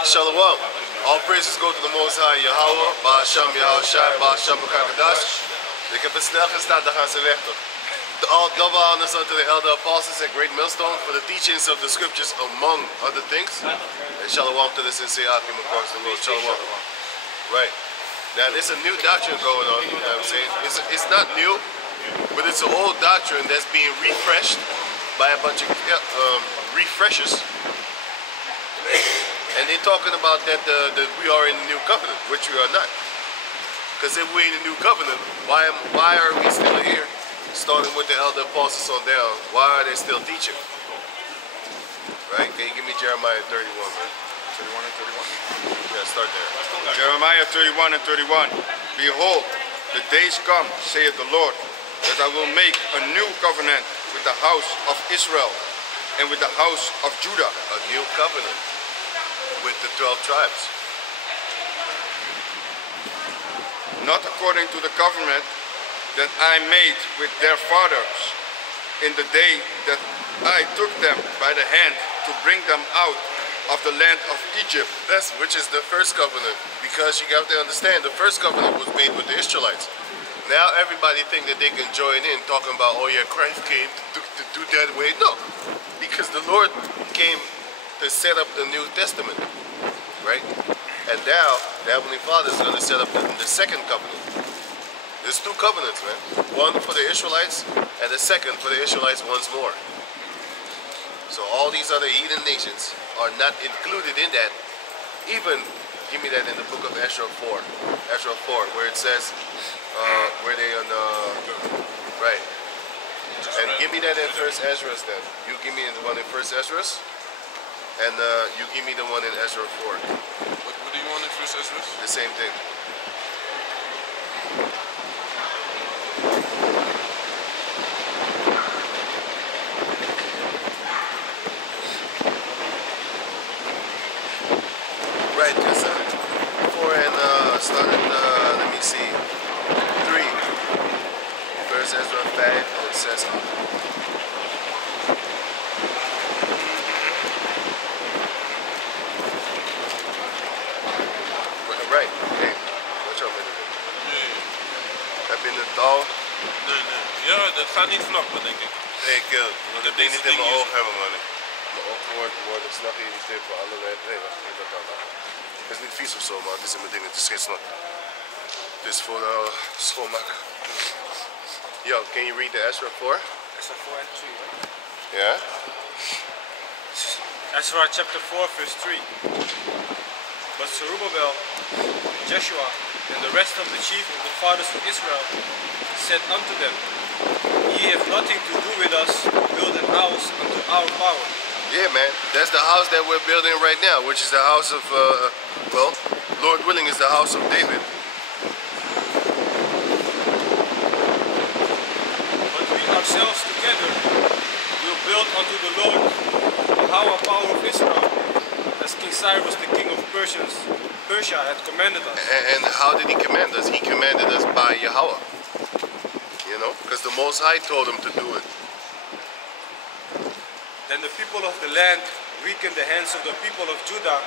Shalom. All praises go to the Most High Yahweh, Ba'asham Yahushai, Ba'asham B'Kakadash. Ik heb het snel gestart, dan gaan ze weg toch. All double honors unto the elder apostles at Great Millstone for the teachings of the scriptures among other things. And shalom to the sincere Akim, of course, the Lord. Shalom. Right. Now there's a new doctrine going on, you know what I'm saying? It's not new, but it's an old doctrine that's being refreshed by a bunch of refreshers. And they're talking about that we are in the new covenant, which we are not. Because if we're in the new covenant, why are we still here? Starting with the elder apostles on down, why are they still teaching? Right? Can you give me Jeremiah 31, man? 31 and 31? Yeah, start there. Jeremiah 31 and 31. Behold, the days come, saith the Lord, that I will make a new covenant with the house of Israel and with the house of Judah. A new covenant with the 12 tribes. Not according to the covenant that I made with their fathers in the day that I took them by the hand to bring them out of the land of Egypt. Which is the first covenant, because you have to understand the first covenant was made with the Israelites. Now everybody think that they can join in talking about, oh yeah, Christ came to do that way. No, because the Lord came to set up the New Testament, right? And now the Heavenly Father is going to set up the second covenant. There's two covenants, man. One for the Israelites and the second for the Israelites once more. So all these other heathen nations are not included in that. Even, give me that in the book of Ezra 4. Ezra 4, where it says, where they on right. And give me that in First Ezra's then. You give me the one in First Ezra's, and you give me the one in Ezra 4. What do you want in First Ezra's? The same thing. Right, because 4 and started, let me see, 3. First Ezra 5, and it says, right, hey, watch out met het. Nee. Heb je het al? Nee. Ja, dat gaat niet vlakken, denk ik. Nee, kill. Want dat ding niet in mijn hier. oog hebben, man. Mijn oog wordt een slag geïrriteerd voor allerlei. Nee, wacht, ik dat dan. Het is niet vies of zo, maar het is in mijn dingen. Het is geen slag. Het is voor schoonmaken. Yo, can you read the Ezra 4? Ezra 4 and 3. Yeah? Ezra chapter 4 verse 3. But Zerubbabel, Joshua, and the rest of the chief of the fathers of Israel said unto them, Ye have nothing to do with us to build an house unto our power. Yeah, man. That's the house that we're building right now, which is the house of, well, Lord willing, is the house of David. But we ourselves together will build unto the Lord the power of Israel, as King Cyrus, the king of Persia, had commanded us. And how did he command us? He commanded us by Yahweh. You know, because the Most High told him to do it. Then the people of the land weakened the hands of the people of Judah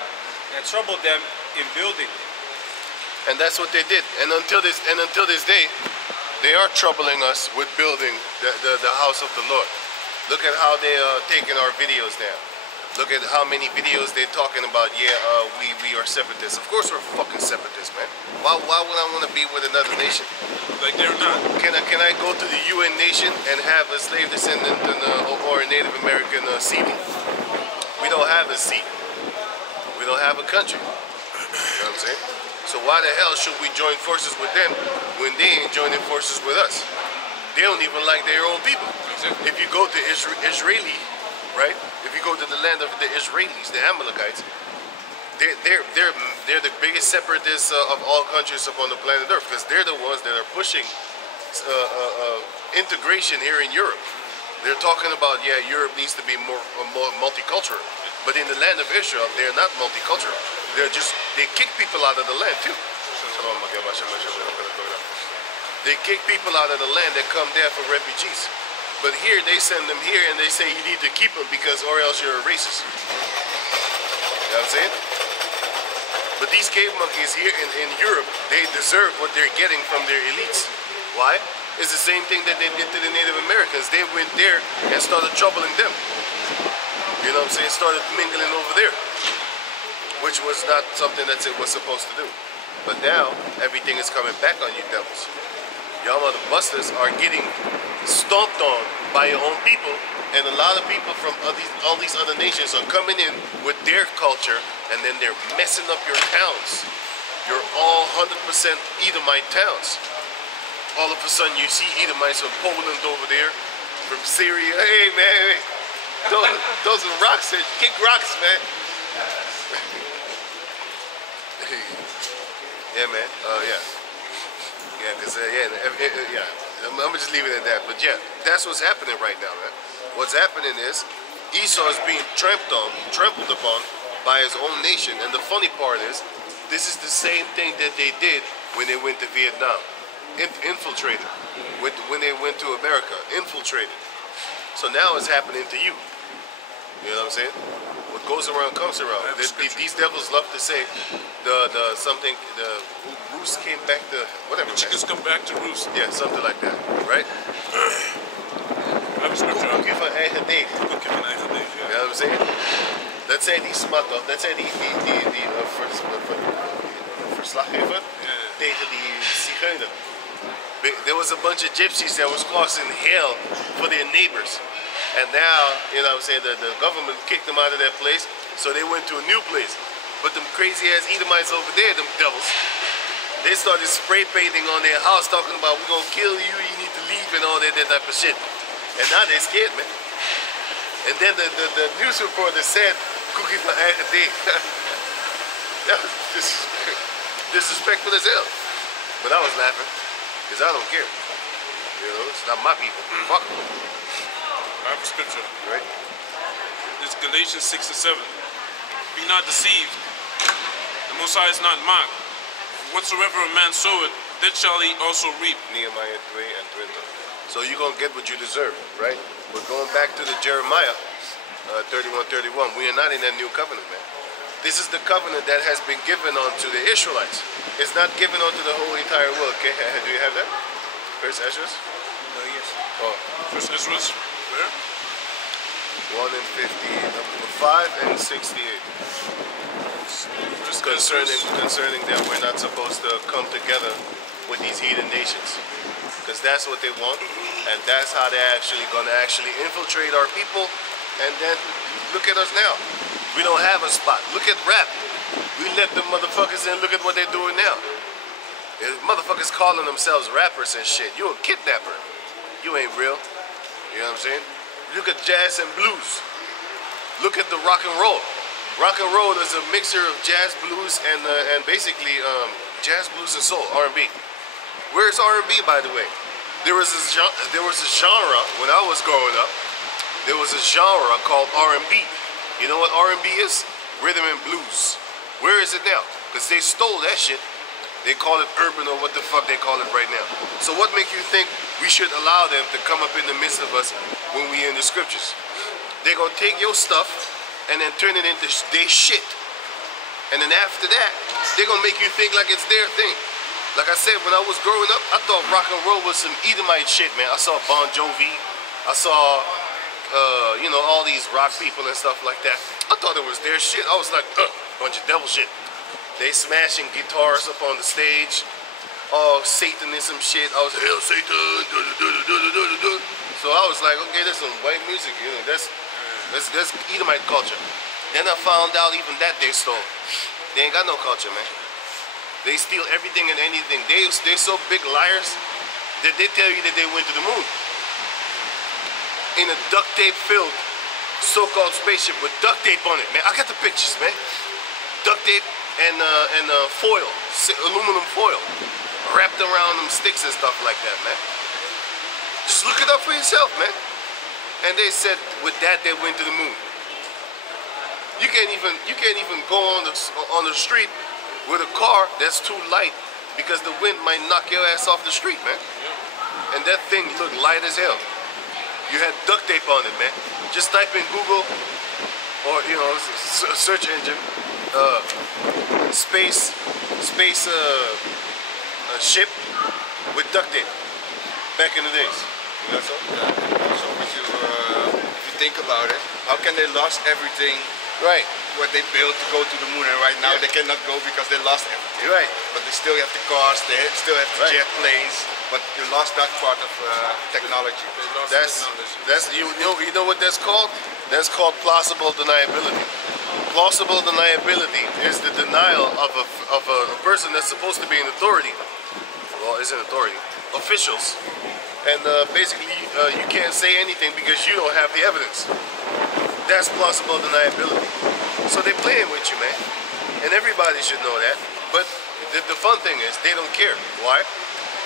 and troubled them in building. And that's what they did. And until this day, they are troubling us with building the house of the Lord. Look at how they are taking our videos down. Look at how many videos they're talking about, yeah, we are separatists. Of course we're fucking separatists, man. Why would I want to be with another nation? Like they're not. Can I go to the UN nation and have a slave descendant or a Native American see me? We don't have a seat. We don't have a country. You know what I'm saying? So why the hell should we join forces with them when they ain't joining forces with us? They don't even like their own people. Exactly. If you go to Israeli, right? If you go to the land of the Israelis, the Amalekites, they're the biggest separatists of all countries upon the planet Earth, because they're the ones that are pushing integration here in Europe. They're talking about, yeah, Europe needs to be more multicultural, but in the land of Israel, they're not multicultural. They kick people out of the land too. They kick people out of the land that come there for refugees. But here, they send them here and they say you need to keep them because or else you're a racist. You know what I'm saying? But these cave monkeys here in Europe, they deserve what they're getting from their elites. Why? It's the same thing that they did to the Native Americans. They went there and started troubling them. You know what I'm saying? Started mingling over there, which was not something that it was supposed to do. But now, everything is coming back on you devils. Y'all mother busters are getting stomped on by your own people, and a lot of people from all these other nations are coming in with their culture, and then they're messing up your towns. You're all 100% Edomite towns. All of a sudden you see Edomites from Poland over there, from Syria. Hey man, those are rocks, kick rocks, man. Yeah, man. Yeah, cause yeah. I'm gonna just leave it at that. But yeah, that's what's happening right now, man. What's happening is Esau is being trampled upon by his own nation. And the funny part is, this is the same thing that they did when they went to Vietnam. Infiltrated. When they went to America, infiltrated. So now it's happening to you. You know what I'm saying? What goes around comes around. These devils love to say the roost came back to whatever. The chickens come back to roost. Yeah, something like that, right? I have a scripture. Koekje van eigen deeg. Koekje van eigen deeg, You know what I'm saying? Dat zijn die smatten, dat zijn die verslaggever tegen die zigeuner. There was a bunch of gypsies that was causing hell for their neighbors. And now, you know what I'm saying, the government kicked them out of that place, so they went to a new place. But them crazy ass Edomites over there, them devils, they started spray painting on their house talking about, we're gonna kill you, you need to leave and all that type of shit. And now they're scared, man. And then the news reporter said, cookie van eigen deeg. That was disrespectful as hell. But I was laughing, because I don't care. You know, it's not my people. Fuck them. I have a scripture. Right? It's Galatians 6 and 7. Be not deceived. The Most High is not mocked. Whatsoever a man soweth, that shall he also reap. Nehemiah 3 and 20. So you're going to get what you deserve, right? We're going back to the Jeremiah 31:31. We are not in that new covenant, man. This is the covenant that has been given unto the Israelites. It's not given unto the whole entire world. Okay, do you have that? First Ezra? Yes. Oh. First Ezra, where? 1 and 5 and 68. Concerning that we're not supposed to come together with these heathen nations. Because that's what they want, and that's how they're actually going to infiltrate our people. And then look at us now. We don't have a spot. Look at rap. We let the motherfuckers in. Look at what they're doing now. There's motherfuckers calling themselves rappers and shit. You a kidnapper. You ain't real. You know what I'm saying? Look at jazz and blues. Look at the rock and roll. Rock and roll is a mixture of jazz, blues, and basically jazz, blues, and soul, R&B. Where's R&B, by the way? There was a genre when I was growing up. There was a genre called R&B. You know what R&B is? Rhythm and blues. Where is it now? Because they stole that shit. They call it urban or what the fuck they call it right now. So what makes you think we should allow them to come up in the midst of us when we in the scriptures? They're gonna take your stuff and then turn it into their shit. And then after that, they're gonna make you think like it's their thing. Like I said, when I was growing up, I thought rock and roll was some Edomite shit, man. I saw Bon Jovi. I saw, you know, all these rock people and stuff like that. I thought it was their shit. I was like, bunch of devil shit. They smashing guitars up on the stage, all Satanism shit. I was, hell Satan, so I was like, okay, there's some white music, you know, that's Edomite culture. Then I found out even that they stole. They ain't got no culture, man. They steal everything and anything. They're so big liars that they tell you that they went to the moon in a duct tape filled so-called spaceship with duct tape on it, man. I got the pictures, man. Duct tape and foil, aluminum foil, wrapped around them sticks and stuff like that, man. Just look it up for yourself, man. And they said with that they went to the moon. You can't even go on the street with a car that's too light because the wind might knock your ass off the street, man. And that thing looked light as hell. You had duct tape on it, man. Just type in Google or, you know, search engine, space ship with duct tape back in the days. That's all. Yeah. And also, if you think about it, how can they lost everything Right. what they built to go to the moon, and right now Yeah. they cannot go because they lost everything. Right. But they still have the cars, they still have the Right. jet planes, but you lost that part of technology. They lost That's technology. you know what that's called? That's called plausible deniability. Plausible deniability is the denial of a person that's supposed to be in authority. Well, is in authority. Officials. And basically, you can't say anything because you don't have the evidence. That's plausible deniability. So they're playing with you, man. And everybody should know that. But the fun thing is, they don't care. Why?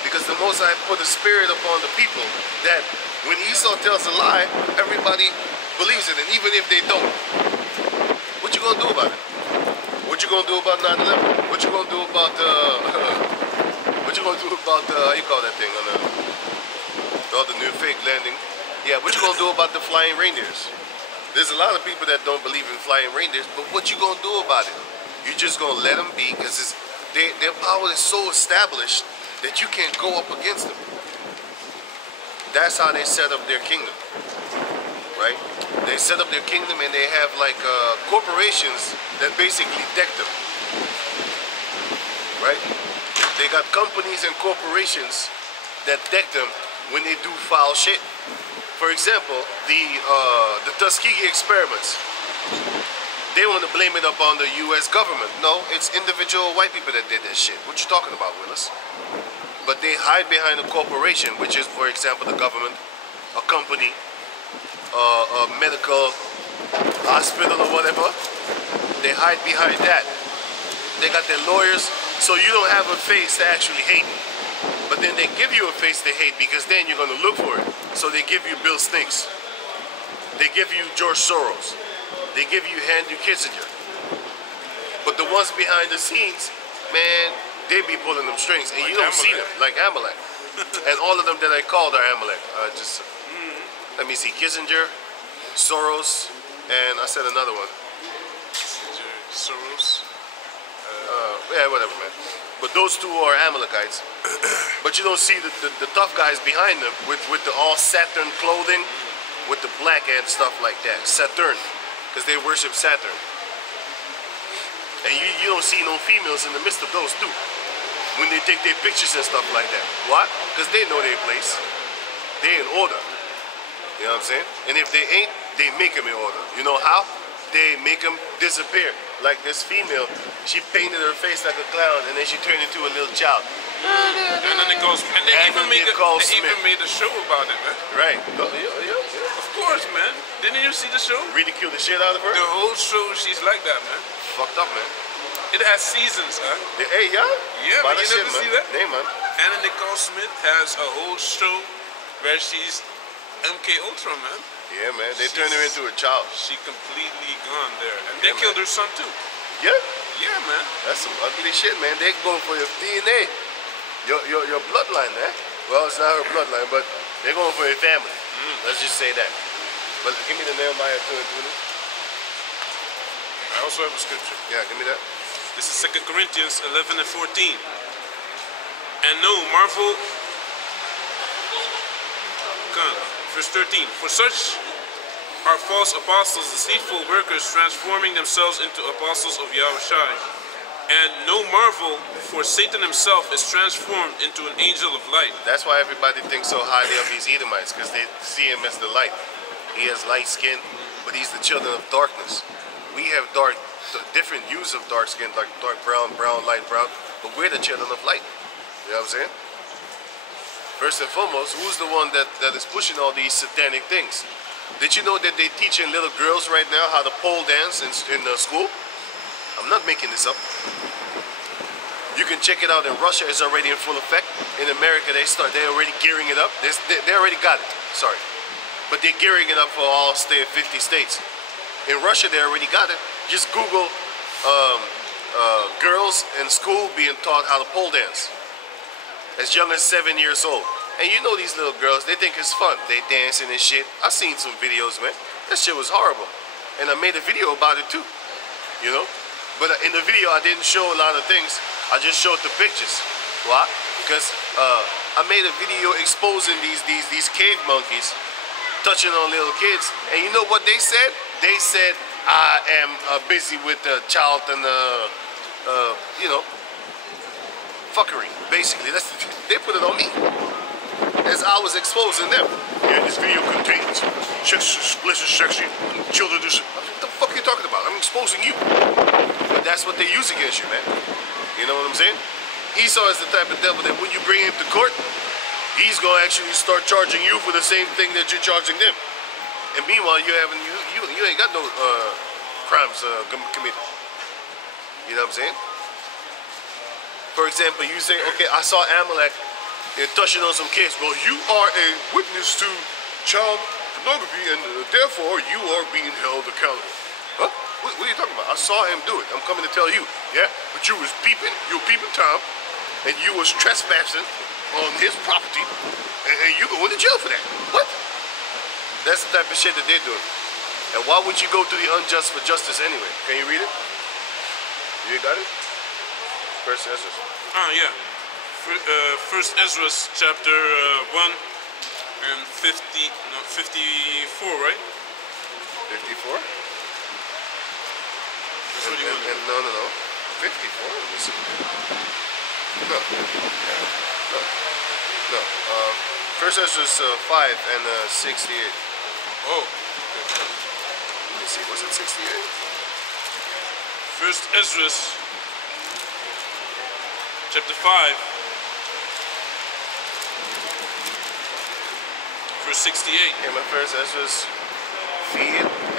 Because the Most High put a spirit upon the people that when Esau tells a lie, everybody believes it. And even if they don't, what you gonna do about it? What you gonna do about 9/11? What you gonna do about what you gonna do about how you call that thing on the new fake landing? Yeah, what you gonna do about the flying reindeers? There's a lot of people that don't believe in flying reindeers, but what you gonna do about it? You just gonna let them be because their power is so established that you can't go up against them. That's how they set up their kingdom, right? They set up their kingdom and they have like corporations that basically deck them, right? They got companies and corporations that deck them when they do foul shit. For example, the Tuskegee experiments. They want to blame it up on the U.S. government. No, it's individual white people that did that shit. What you talking about, Willis? But they hide behind a corporation, which is, for example, the government, a company, a medical hospital or whatever. They hide behind that. They got their lawyers, so you don't have a face to actually hate. But then they give you a face to hate because then you're going to look for it. So they give you Bill Stinks. They give you George Soros. They give you Henry Kissinger. But the ones behind the scenes, man, they be pulling them strings. And Like you don't see Amalek. them, like Amalek. And all of them that I called are Amalek. Let me see, Kissinger, Soros, and I said another one. Soros. Yeah, whatever, man. But those two are Amalekites. But you don't see the tough guys behind them with the all Saturn clothing, with the black and stuff like that. Saturn, because they worship Saturn. And you don't see no females in the midst of those two when they take their pictures and stuff like that. Why? Because they know their place. They in order. You know what I'm saying? And if they ain't, they make them in order. You know how? They make them disappear. Like this female, she painted her face like a clown and then she turned into a little child. And then it goes, and they And even then made they call Smith. a show about it, man. Right. Oh, yeah. Of course, man. Didn't you see the show? Ridicule the shit out of her? The whole show, she's like that, man. Fucked up, man. It has seasons, huh? Hey, yeah? Yeah, Buy but that you shit, never man. see that? Hey, man. Anna Nicole Smith has a whole show where she's MK Ultra, man. Yeah, man. They turned her into a child. She completely gone there. And they Yeah, killed her son, too. Yeah? Yeah, man. That's some ugly shit, man. They go for your DNA. Your bloodline, man. Well, it's not her bloodline, but they're going for your family. Let's just say that. But give me the Nehemiah 2:20. I also have a scripture. Yeah, give me that. This is 2 Corinthians 11 and 14. And no, marvel. Verse 13. For such are false apostles, deceitful workers, transforming themselves into apostles of Yahushua. And no marvel, for Satan himself is transformed into an angel of light. That's why everybody thinks so highly of these Edomites, because they see him as the light. He has light skin, but he's the children of darkness. We have different hues of dark skin, like dark brown, light brown, but we're the children of light. You know what I'm saying? First and foremost, who's the one that is pushing all these satanic things? Did you know that they're teaching little girls right now how to pole dance in school? I'm not making this up. You can check it out in Russia. It's already in full effect. In America, they're already gearing it up. They already got it. Sorry, but they're gearing it up for all 50 states. In Russia, they already got it. Just Google girls in school being taught how to pole dance as young as 7 years old. And you know these little girls, they think it's fun. They dancing and shit. I seen some videos, man. That shit was horrible. And I made a video about it too. You know? But in the video, I didn't show a lot of things. I just showed the pictures. Why? Because I made a video exposing these cave monkeys touching on little kids. And you know what they said? They said, I am busy with the child and you know, fuckery. Basically, they put it on me. As I was exposing them. Yeah, this video contains explicit sexy children. What the fuck are you talking about? I'm exposing you. But that's what they use against you, man. You know what I'm saying? Esau is the type of devil that when you bring him to court, he's gonna actually start charging you for the same thing that you're charging them. And meanwhile, you ain't got no crimes committed. You know what I'm saying? For example, you say, okay, I saw Amalek touching on some kids. Well, you are a witness to child pornography, and therefore you are being held accountable. Huh? What are you talking about? I saw him do it. I'm coming to tell you. Yeah? But you was peeping Tom, and you was trespassing on his property, and you going to jail for that. What? That's the type of shit that they're doing. And why would you go to the unjust for justice anyway? Can you read it? You got it? First Ezra. Yeah. First Ezra chapter 1 and 54, right? 54? That's what you want to do. No. 54? Let me see. No. First Ezra 5 and 68. Oh. Let me see. Was it 68? First Ezra chapter 5, verse 68. Yeah, my first Ezra 4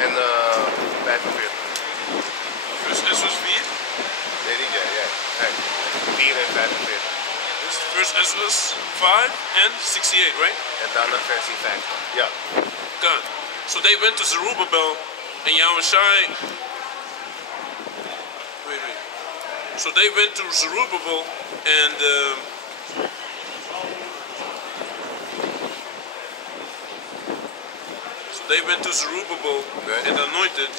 and 45. First Ezra 4? There you go, yeah. Right. 4 and 45. This is First Ezra 5 and 68, right? And down the fancy fact. Yeah. God. So they went to Zerubbabel and Yahushai. Wait. So they went to Zerubbabel and and anointed,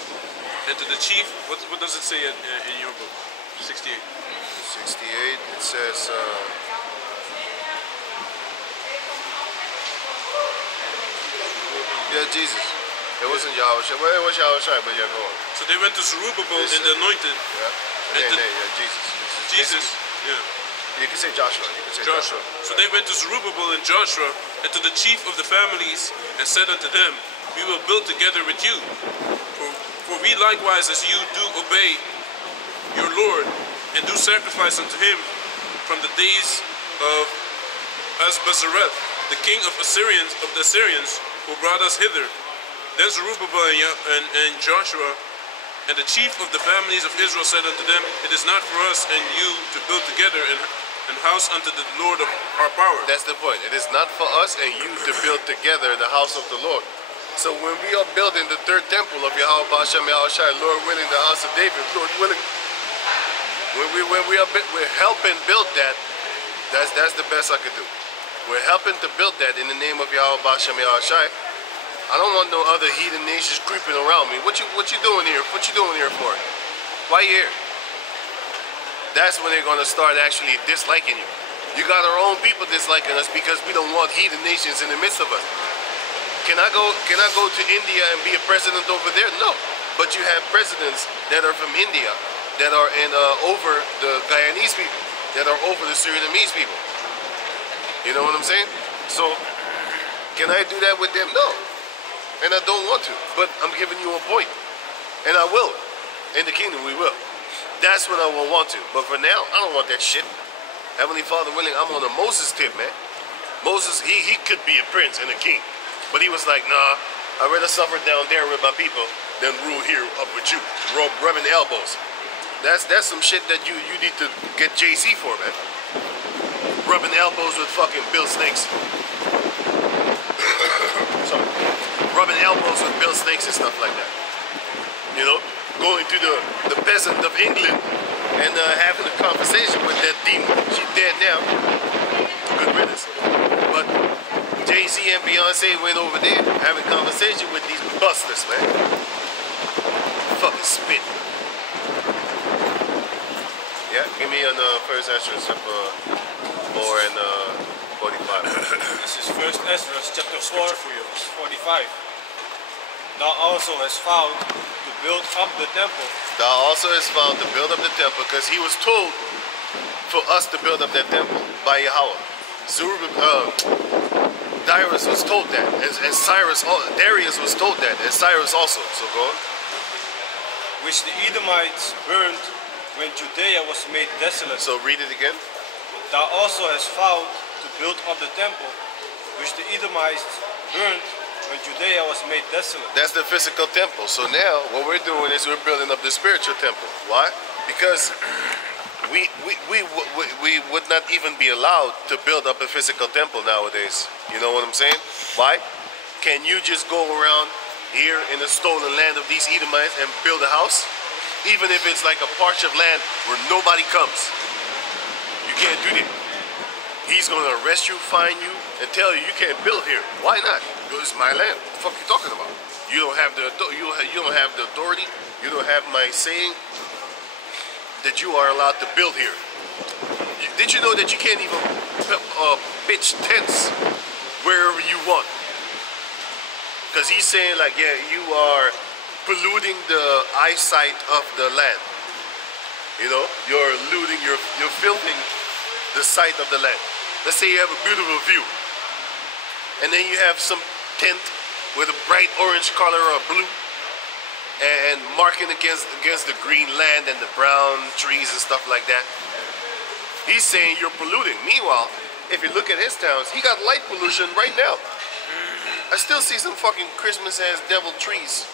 and to the chief. What does it say in your book? 68. 68. It says. Yeah, Jesus. It wasn't Yahushua. Well, it was Yahushua, but yeah, go on. So they went to Zerubbabel and the anointed. Yeah. And Jesus. Jesus. Yeah. You can say Joshua. Joshua. So they went to Zerubbabel and Joshua and to the chief of the families and said unto them, we will build together with you. For we likewise as you do obey your Lord and do sacrifice unto him from the days of Asbazareth, the king of the Assyrians, who brought us hither. Then Zerubbabel and Joshua and the chief of the families of Israel said unto them, it is not for us and you to build together an house unto the Lord of our power. That's the point. It is not for us and you to build together the house of the Lord. So when we are building the third temple of Yahweh Ba'ashem Yahushai, Lord willing, the house of David, Lord willing, we're helping build that, that's the best I could do. We're helping to build that in the name of Yahweh Ba'ashem Yahushai. I don't want no other heathen nations creeping around me. What you doing here? What you doing here for? Why you here? That's when they're gonna start actually disliking you. You got our own people disliking us because we don't want heathen nations in the midst of us. Can I go to India and be a president over there? No. But you have presidents that are from India that are over the Guyanese people, that are over the Surinamese people. You know what I'm saying? So can I do that with them? No. And I don't want to, but I'm giving you a point. And I will. In the kingdom, we will. That's when I will want to. But for now, I don't want that shit. Heavenly Father willing, I'm on a Moses tip, man. Moses, he could be a prince and a king. But he was like, nah, I'd rather suffer down there with my people than rule here up with you, rubbing elbows. That's some shit that you need to get JC for, man. Rubbing elbows with fucking Bill Snakes. Sorry. Rubbing elbows with Bill Snakes and stuff like that. You know, going to the peasant of England and having a conversation with that demon. She's dead now. Good riddance. But Jay-Z and Beyonce went over there having a conversation with these busters, man. Fucking spit. Yeah, give me on First Ezra chapter 4 and 45. This is First Ezra chapter 4, verse 45. Thou also hast found to build up the temple. Thou also hast found to build up the temple, because he was told for us to build up that temple by Yahweh. Darius was told that, and Darius was told that, and Cyrus also. So go on. Which the Edomites burned when Judea was made desolate. So read it again. Thou also hast found to build up the temple, which the Edomites burned when Judea was made desolate. That's the physical temple. So now what we're doing is we're building up the spiritual temple. Why? Because we would not even be allowed to build up a physical temple nowadays. You know what I'm saying? Why? Can you just go around here in the stolen land of these Edomites and build a house? Even if it's like a parch of land where nobody comes. You can't do that. He's gonna arrest you, fine you, and tell you you can't build here. Why not? It's my land. What the fuck are you talking about? You don't have the authority. You don't have my saying that you are allowed to build here. Did you know that you can't even pitch tents wherever you want? Because he's saying like, yeah, you are polluting the eyesight of the land. You know, you're looting, you're filthing the sight of the land. Let's say you have a beautiful view, and then you have some tent with a bright orange color or blue, and marking against the green land and the brown trees and stuff like that. He's saying you're polluting. Meanwhile, if you look at his towns, he got light pollution right now. I still see some fucking Christmas-ass devil trees,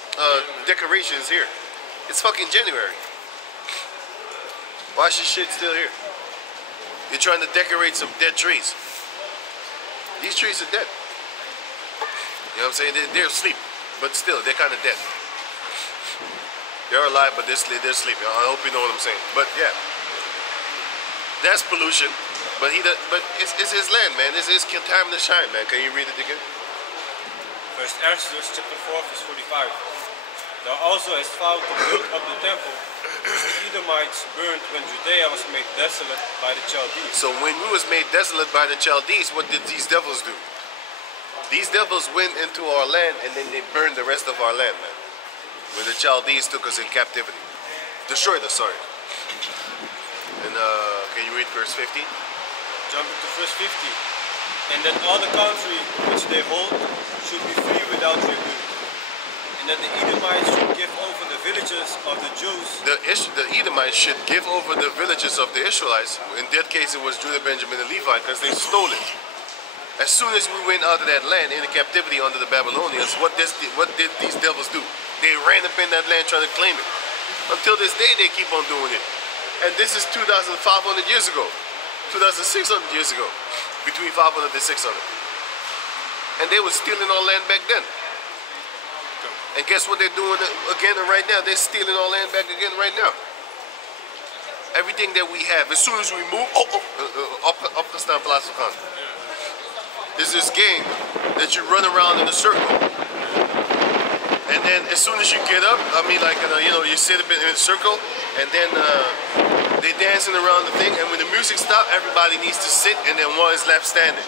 decorations here. It's fucking January. Why is this shit still here? You're trying to decorate some dead trees. These trees are dead. You know what I'm saying? They're asleep, but still, they're kind of dead. They're alive, but they're sleeping. I hope you know what I'm saying. But yeah, that's pollution. But it's his land, man. This is time to shine, man. Can you read it again? First Ezra chapter 4, verse 45. Thou also hast found to build up the temple, which the Edomites burned when Judea was made desolate by the Chaldees. So when we was made desolate by the Chaldees, what did these devils do? These devils went into our land and then they burned the rest of our land, man. When the Chaldees took us in captivity. Destroyed us, sorry. And can you read verse 50? Jumping to verse 50. And that all the country which they hold should be free without tribute. And that the Edomites should give over the villages of the Jews. The Edomites should give over the villages of the Israelites. In that case, it was Judah, Benjamin, and Levi, because they stole it. As soon as we went out of that land into captivity under the Babylonians, what did these devils do? They ran up in that land trying to claim it. Until this day, they keep on doing it. And this is 2,500 years ago, 2,600 years ago, between 500 and 600. And they were stealing our land back then. And guess what they're doing again right now? They're stealing our land back again right now. Everything that we have, as soon as we move, up the stand plaats gaan. There's this game that you run around in a circle. And then as soon as you get up, I mean like, you know, you sit in a circle, and then they're dancing around the thing, and when the music stops, everybody needs to sit, and then one is left standing.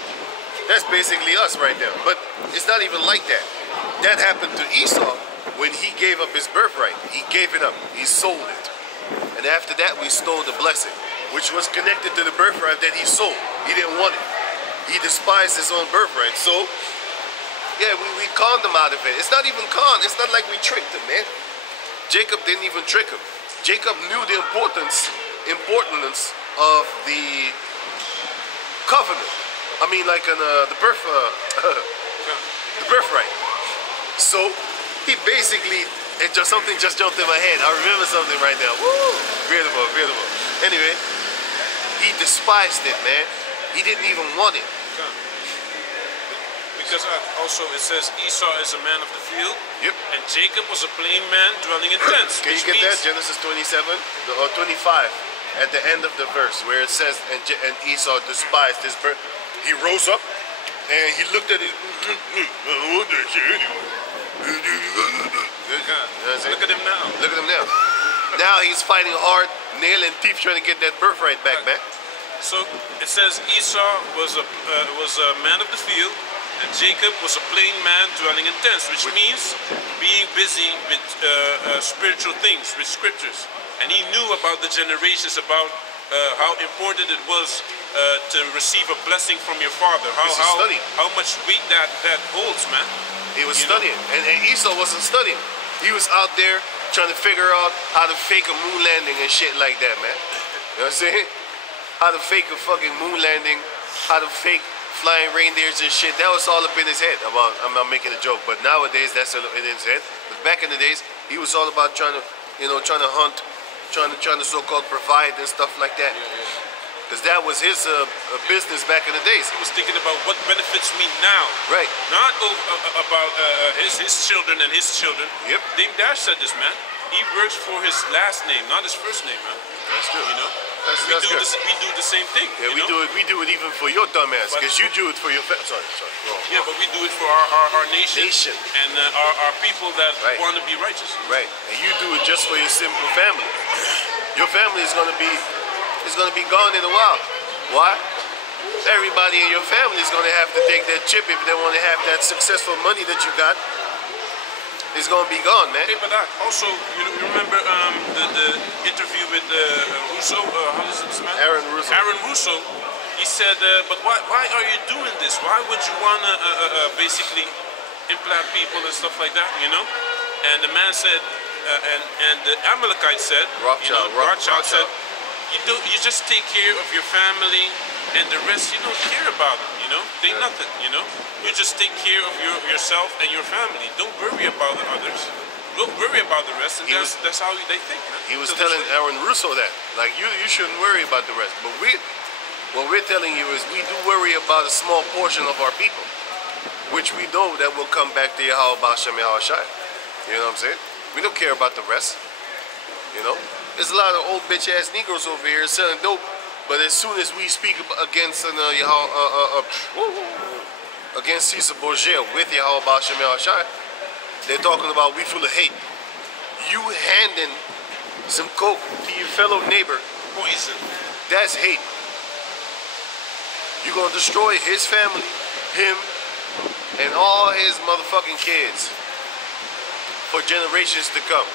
That's basically us right now. But it's not even like that. That happened to Esau when he gave up his birthright. He gave it up. He sold it. And after that, we stole the blessing, which was connected to the birthright that he sold. He didn't want it. He despised his own birthright. So, yeah, we conned him out of it. It's not even con. It's not like we tricked him, man. Jacob didn't even trick him. Jacob knew the importance of the covenant. I mean, like the birthright. So he basically, something just jumped in my head. I remember something right now. Woo! Beautiful, beautiful. Anyway, he despised it, man. He didn't even want it. Because also it says Esau is a man of the field. Yep. And Jacob was a plain man dwelling in tents. Can you get that? Genesis 27 or 25 at the end of the verse where it says, and Esau despised his birth. He rose up and he looked at his. I want that shit anyway. Look at him now. Look at him now. Now he's fighting hard, nail and teeth, trying to get that birthright back, man. So it says Esau was a man of the field, and Jacob was a plain man dwelling in tents, which means being busy with spiritual things, with scriptures. And he knew about the generations, about how important it was to receive a blessing from your father. How much weight that holds, man. He was studying, and Esau wasn't studying. He was out there trying to figure out how to fake a moon landing and shit like that, man. You know what I'm saying? How to fake a fucking moon landing, how to fake flying reindeers and shit. That was all up in his head. I'm not making a joke, but nowadays that's in his head. But back in the days, he was all about trying to hunt, trying to so-called provide and stuff like that. Because that was his business back in the days. He was thinking about what benefits me now. Right. Not about his children and his children. Yep. Dame Dash said this, man. He works for his last name, not his first name, man. That's true. You know? That's good. We do the same thing. Yeah, we do it even for your dumb ass, because you do it for your sorry. Yeah, but we do it for our nation. And our people that want to be righteous. Right. And you do it just for your simple family. Your family is gonna be gone in a while. Why? Everybody in your family is gonna have to take that chip if they want to have that successful money that you got. It's gonna be gone, man. Hey, but also, you remember the interview with Russo? How is this man? Aaron Russo. Aaron Russo. He said, but why are you doing this? Why would you wanna basically implant people and stuff like that? You know? And the man said, and the Amalekite said, Rothschild said, you just take care of your family, and the rest you don't care about it, you know? They nothing, you know? You just take care of yourself and your family. Don't worry about the others. Don't worry about the rest, and that's how they think, man. He was telling Aaron Russo that. Like, you shouldn't worry about the rest. But what we're telling you is we do worry about a small portion of our people, which we know that will come back to Yahweh B'Shem Yahweh Shai. You know what I'm saying? We don't care about the rest, you know? There's a lot of old bitch-ass Negroes over here selling dope, but as soon as we speak against against Caesar Borgia with Yahweh B'Shem Yahweh Shai, they're talking about we full of hate. You handing some coke to your fellow neighbor, poison. That's hate. You're gonna destroy his family, him, and all his motherfucking kids for generations to come.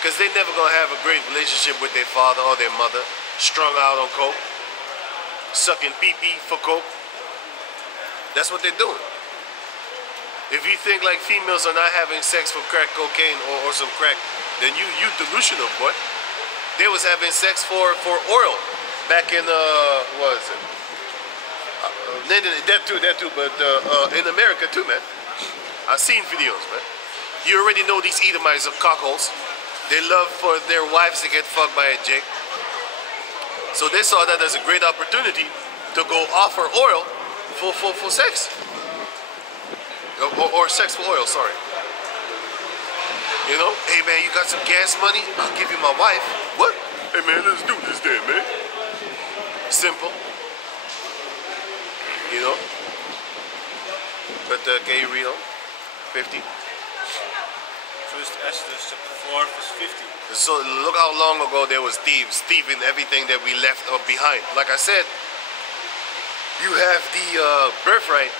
Because they never gonna have a great relationship with their father or their mother, strung out on coke, sucking pee-pee for coke. That's what they're doing. If you think like females are not having sex for crack cocaine or some crack, then you delusional, boy. They was having sex for oil back in what is it? That too, but in America too, man. I've seen videos, man. You already know these Edomites are cockholes. They love for their wives to get fucked by a jig. So they saw that as a great opportunity to go offer oil for sex. Or sex for oil, sorry. You know, hey man, you got some gas money? I'll give you my wife. What? Hey man, let's do this then, man. Simple. You know? But can you read on? 50. First Esther chapter 4, verse 50. So look how long ago there was thieves, thieving everything that we left behind. Like I said, you have the birthright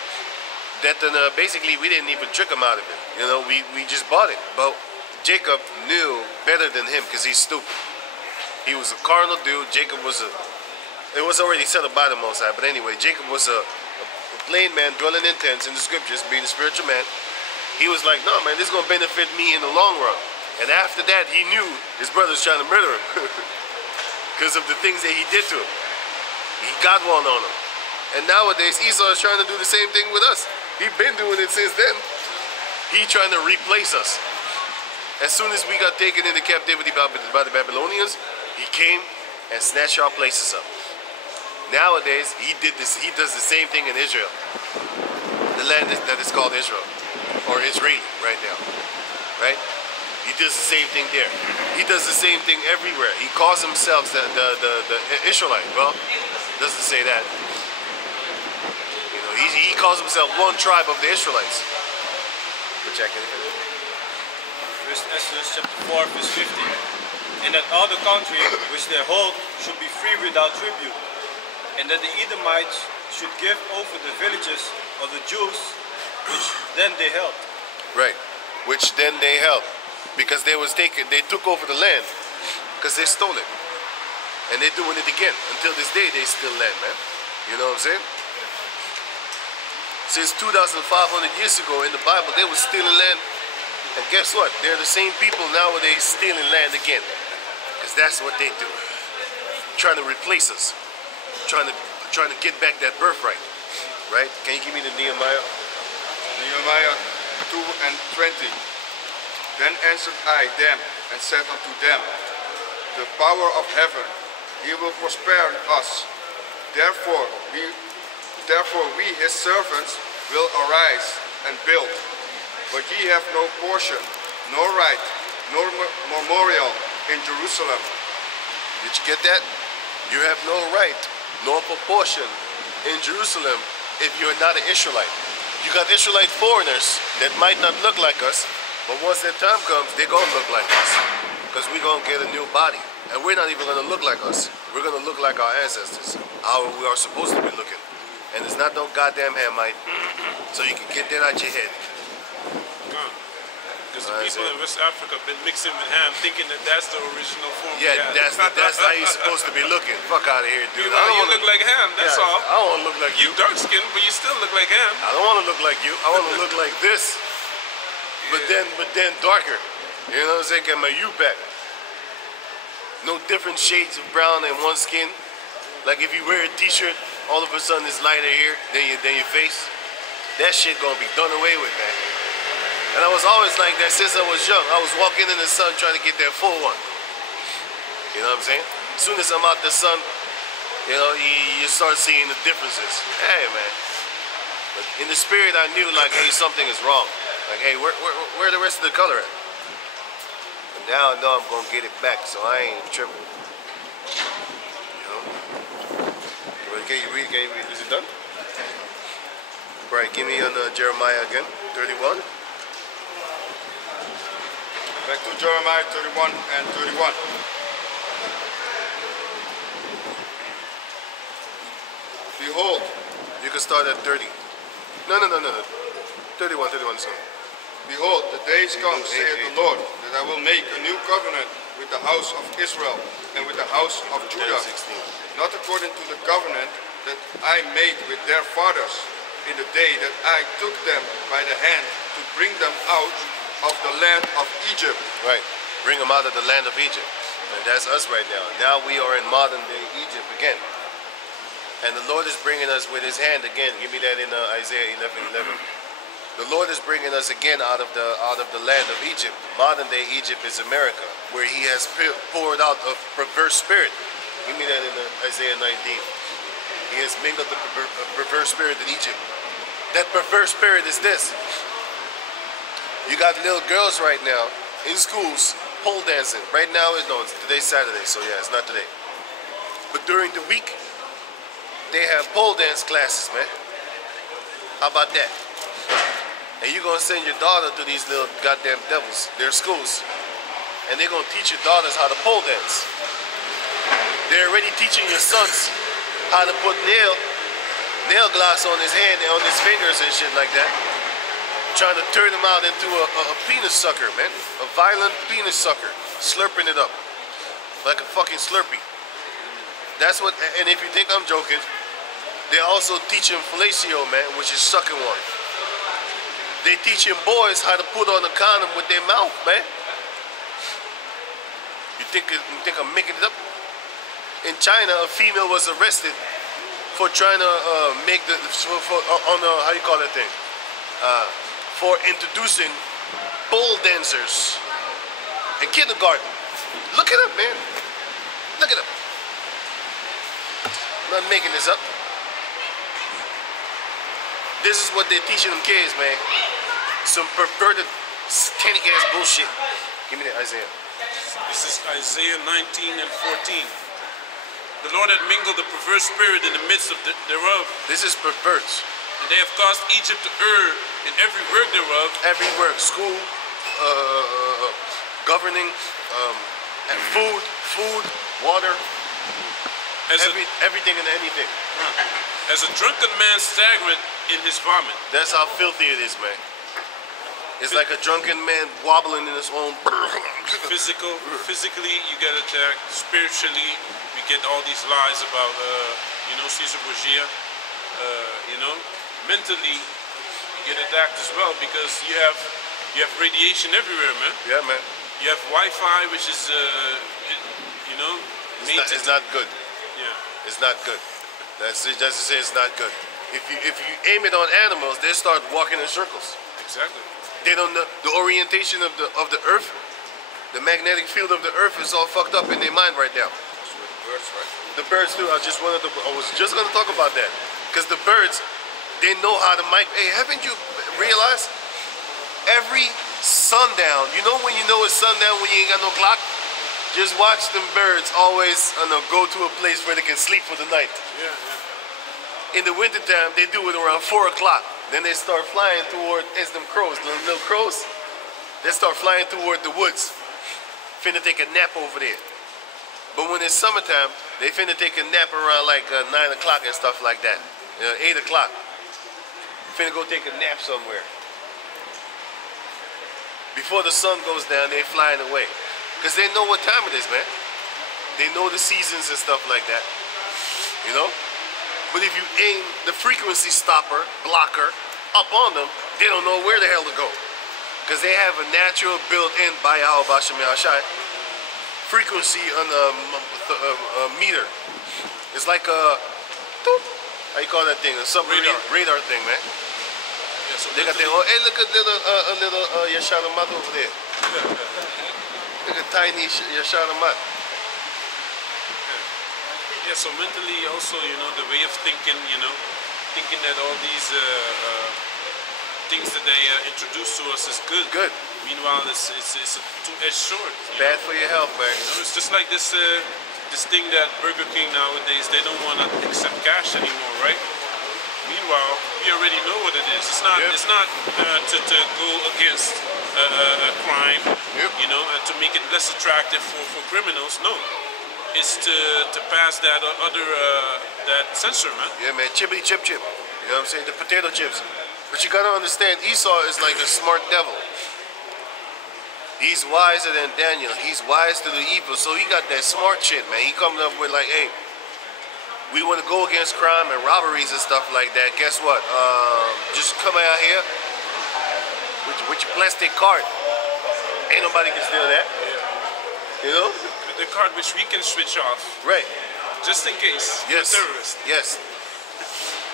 that basically we didn't even trick him out of it. You know, we just bought it. But Jacob knew better than him because he's stupid. He was a carnal dude. Jacob was it was already said by the Most High. But anyway, Jacob was a plain man dwelling in tents in the scriptures, being a spiritual man. He was like, no, man, this is going to benefit me in the long run. And after that, he knew his brother's trying to murder him because of the things that he did to him. He got one on him. And nowadays, Esau is trying to do the same thing with us. He's been doing it since then. He's trying to replace us. As soon as we got taken into captivity by the Babylonians, he came and snatched our places up. Nowadays, he does the same thing in Israel. The land that is called Israel. Or Israeli right now, right? He does the same thing there. He does the same thing everywhere. He calls himself the Israelite. Well, doesn't say that. You know, he calls himself one tribe of the Israelites. But check it. verse Exodus chapter 4, verse 50. And that all the country which they hold should be free without tribute. And that the Edomites should give over the villages of the Jews, which then they held. Right. Which then they held. Because they took over the land. Because they stole it. And they're doing it again. Until this day, they steal land, man. You know what I'm saying? Since 2,500 years ago in the Bible, they were stealing land. And guess what? They're the same people nowadays stealing land again. Because that's what they do. Trying to replace us. Trying to get back that birthright. Right? Can you give me the Nehemiah? Nehemiah 2 and 20. Then answered I them and said unto them, the power of heaven, he will prosper us. Therefore we his servants will arise and build. But ye have no portion, nor right, nor memorial in Jerusalem. Did you get that? You have no right, nor proportion in Jerusalem if you're not an Israelite. You got Israelite foreigners that might not look like us, but once that time comes, they're going to look like us. Because we're going to get a new body. And we're not even going to look like us. We're going to look like our ancestors. How we are supposed to be looking. And it's not no goddamn Hamite. So you can get that out your head. Because the people in West Africa have been mixing with ham, thinking that that's the original form. Yeah, that's how you're supposed to be looking. Fuck out of here, dude. You look like ham, that's all. I don't want to look like you. You dark skinned, but you still look like ham. I don't want to look like you. I want to look like this. But then darker. You know what I'm saying? Get my you back. No different shades of brown in one skin. Like if you wear a t-shirt, all of a sudden it's lighter here than your face. That shit gonna be done away with, man. And I was always like that since I was young. I was walking in the sun trying to get that full one. You know what I'm saying? As soon as I'm out the sun, you know, you start seeing the differences. Hey, man. But in the spirit, I knew like, hey, something is wrong. Like, hey, where the rest of the color at? And now I know I'm gonna get it back, so I ain't tripping. You know? Can you read? Is it done? Right, give me on Jeremiah again, 31. Back to Jeremiah 31 and 31. Behold, You can start at 30. No. 31, son. behold, the days come, saith the Lord, that I will make a new covenant with the house of Israel and with the house of Judah, 16. not according to the covenant that I made with their fathers in the day that I took them by the hand to bring them out of the land of Egypt. Right. Bring them out of the land of Egypt. And that's us right now. Now we are in modern day Egypt again. And the Lord is bringing us with his hand again. Give me that in Isaiah 11:11. The Lord is bringing us again out of the land of Egypt. Modern day Egypt is America, where he has poured out a perverse spirit. Give me that in Isaiah 19. He has mingled the perverse spirit in Egypt. That perverse spirit is this. You got little girls right now in schools pole dancing. Right now, today's Saturday, so yeah, it's not today. But during the week, they have pole dance classes, man. How about that? And you're gonna send your daughter to these little goddamn devils, their schools, and they're gonna teach your daughters how to pole dance. They're already teaching your sons how to put nail gloss on his hand and on his fingers and shit like that. Trying to turn him out into a penis sucker, man. A violent penis sucker. Slurping it up. Like a fucking Slurpee. That's what, and if you think I'm joking, they're also teaching fellatio, man, which is sucking one. They teaching boys how to put on a condom with their mouth, man. You think I'm making it up? In China, a female was arrested for trying to make how you call that thing? For introducing pole dancers in kindergarten. Look it up, man. Look it up. I'm not making this up. This is what they're teaching them kids, man. Some perverted, satanic ass bullshit. Give me that Isaiah. This is Isaiah 19 and 14. The Lord had mingled the perverse spirit in the midst of thereof. This is perverse. And they have caused Egypt to err in every work thereof. Every work, school, governing and food, water, As everything and anything. as a drunken man staggereth in his vomit. That's how filthy it is, man. It's like a drunken man wobbling in his own. Physically, you get attacked. Spiritually, we get all these lies about, Caesar Borgia. Mentally, you get attacked as well because you have radiation everywhere, man. Yeah, man. You have Wi-Fi, which is, It's not good. Yeah. It's not good. That's to say it's not good. If you aim it on animals, they start walking in circles. Exactly. They don't know the orientation of the earth. The magnetic field of the earth is all fucked up in their mind right now. Birds, right? The birds too. I was just gonna talk about that because the birds, they know how to migrate. Hey, haven't you realized? Every sundown, you know when you know it's sundown when you ain't got no clock? Just watch them birds always go to a place where they can sleep for the night. Yeah. In the wintertime, they do it around 4 o'clock. Then they start flying toward, it's them crows, the little crows. They start flying toward the woods. Finna take a nap over there. But when it's summertime, they finna take a nap around like 9 o'clock and stuff like that. 8 o'clock. Finna go take a nap somewhere. Before the sun goes down, they flying away. Because they know what time it is, man. They know the seasons and stuff like that. You know? But if you aim the frequency stopper, blocker, up on them, they don't know where the hell to go. Because they have a natural built-in frequency on a meter. It's like a, how you call that thing? A submarine radar thing, man. Yeah, so They got their own, hey, look at a little Yashara Mat over there. Look at tiny Yashara Mat. Yeah, so mentally also, the way of thinking, thinking that all these things that they introduce to us is good. Good. Meanwhile, it's a two-edged sword. Bad for your health, man. It's just like this thing that Burger King nowadays, they don't want to accept cash anymore, right? Meanwhile, we already know what it is. It's not. Yep. It's not to go against a crime, Yep. to make it less attractive for criminals. No, it's to pass that other that censor, man. Yeah, man. Chippity chip chip. You know what I'm saying? The potato chips. But you gotta understand, Esau is like a smart devil. He's wiser than Daniel. He's wise to the evil. So he got that smart shit, man. He coming up with like, hey, we want to go against crime and robberies and stuff like that. Guess what? Just come out here with your plastic card. Ain't nobody can steal that. Yeah. You know? With the card which we can switch off, Right. just in case. Yes. You're a terrorist. Yes.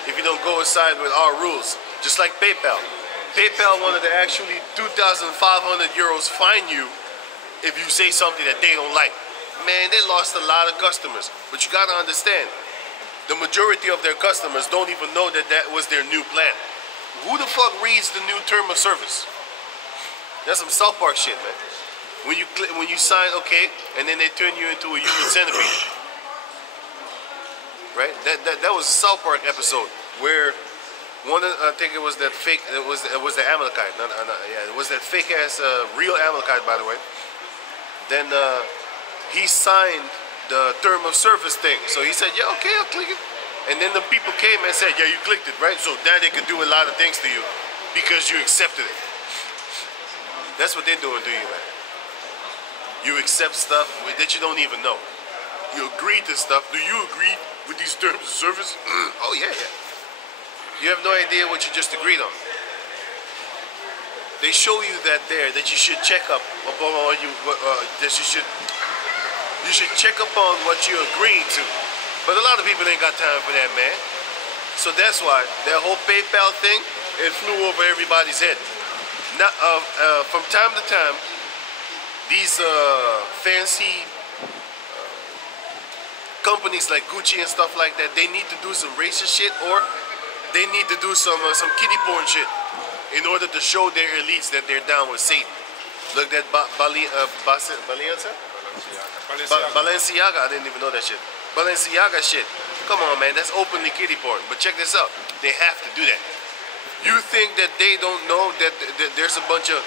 If you don't go inside with our rules. Just like PayPal. PayPal wanted to actually 2,500 euros fine you if you say something that they don't like. Man, they lost a lot of customers. But you gotta understand, the majority of their customers don't even know that that was their new plan. Who the fuck reads the new term of service? That's some South Park shit, man. When you sign okay, and then they turn you into a human centipede. Right? That was a South Park episode where I think it was that fake. It was the Amalekite. Yeah, it was that fake ass real Amalekite, by the way. Then he signed the term of service thing. So he said, "Yeah, okay, I'll click it." And then the people came and said, "Yeah, you clicked it, right? So now they could do a lot of things to you because you accepted it." That's what they're doing to you, man. You accept stuff that you don't even know. You agree to stuff. Do you agree with these terms of service? Oh yeah. You have no idea what you just agreed on. They show you that you should check up upon all that you should check up on what you're agreeing to. But a lot of people ain't got time for that, man. So that's why that whole PayPal thing, it flew over everybody's head. Now, from time to time, these fancy companies like Gucci and stuff like that, they need to do some racist shit, or they need to do some kiddie porn shit in order to show their elites that they're down with Satan. Look at Balenciaga. I didn't even know that shit. Balenciaga shit. Come on, man. That's openly kiddie porn. But check this out. They have to do that. You think that they don't know that there's a bunch of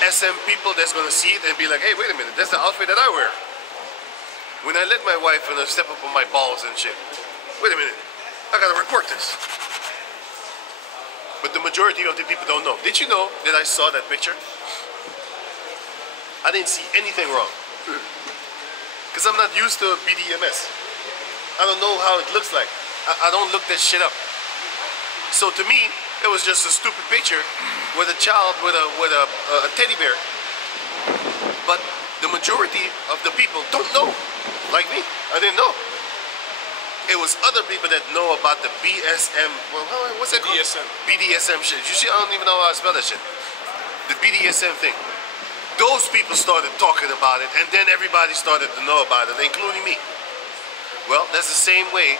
SM people that's gonna see it and be like, hey, wait a minute, that's the outfit that I wear. When I let my wife step up on my balls and shit, wait a minute, I gotta report this. But the majority of the people don't know. Did you know that I saw that picture? I didn't see anything wrong. Because I'm not used to BDMS. I don't know how it looks like. I don't look that shit up. So to me, it was just a stupid picture with a child with a teddy bear. But the majority of the people don't know. Like me, I didn't know. It was other people that know about the BSM, well, what's that called? BDSM. BDSM shit. You see, I don't even know how I spell that shit. The BDSM thing. Those people started talking about it, and then everybody started to know about it, including me. Well, that's the same way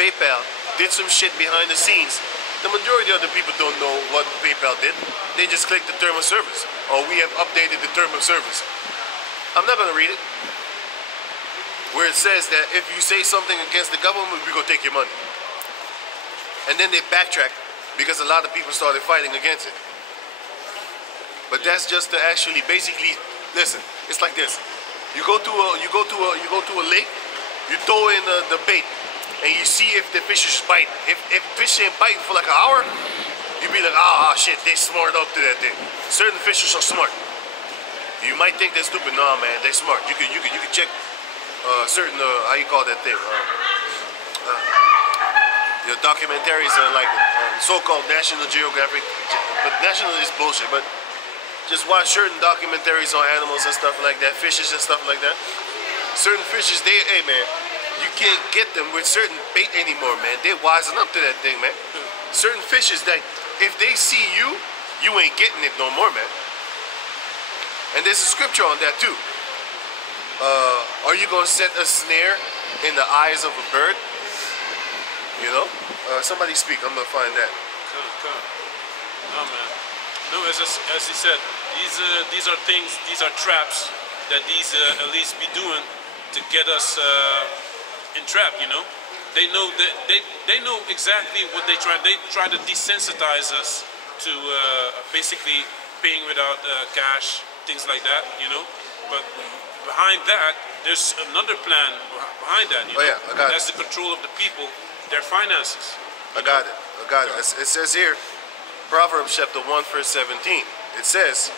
PayPal did some shit behind the scenes. The majority of the people don't know what PayPal did. They just click the term of service. Or we have updated the term of service. I'm not gonna read it. Where it says that if you say something against the government, we're gonna take your money. And then they backtrack because a lot of people started fighting against it. But that's just to actually basically listen. It's like this: you go to a lake, you throw in the bait, and you see if the fish is biting. If fish ain't biting for like an hour, you be like, ah, shit, they smart up to that thing. Certain fishes are smart. You might think they're stupid. Nah, man, they're smart. You can check certain how you call that thing. Documentaries are like so-called National Geographic, but National is bullshit. But just watch certain documentaries on animals and stuff like that, fishes and stuff like that. Certain fishes, hey man, you can't get them with certain bait anymore, man. They're wising up to that thing, man. Certain fishes that if they see you, you ain't getting it no more, man. And there's a scripture on that too. Are you gonna set a snare in the eyes of a bird? You know? Somebody speak. I'm gonna find that. Come. Oh man. No, as he said, these are things, these are traps that these elites be doing to get us entrapped. You know, they know that they know exactly what they try. They try to desensitize us to basically paying without cash, things like that. You know, but behind that, there's another plan behind that. You know? Yeah, I got That's the control of the people, their finances. I got it. It says here, Proverbs chapter 1 verse 17. It says,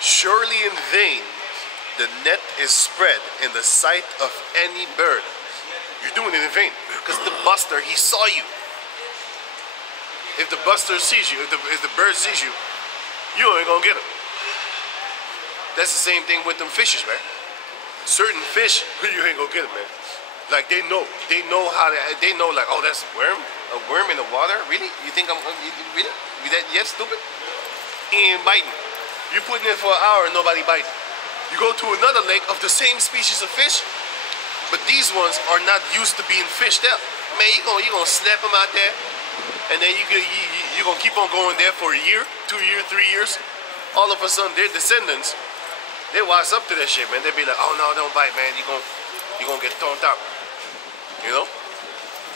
surely in vain the net is spread in the sight of any bird. You're doing it in vain. Because the buster, he saw you. If the buster sees you, if the bird sees you, you ain't gonna get him. That's the same thing with them fishes, man. Certain fish, you ain't gonna get them, man. Like they know how they know like, oh, that's a worm in the water? Really? You think really? You that yet stupid? He ain't biting. You putting it for an hour and nobody biting. You go to another lake of the same species of fish, but these ones are not used to being fished out. Man, you gonna snap them out there, and then you gonna keep on going there for a year, 2 years, 3 years. All of a sudden, their descendants, they wise up to that shit, man. They be like, oh no, don't bite, man. You gonna get thrown out. You know?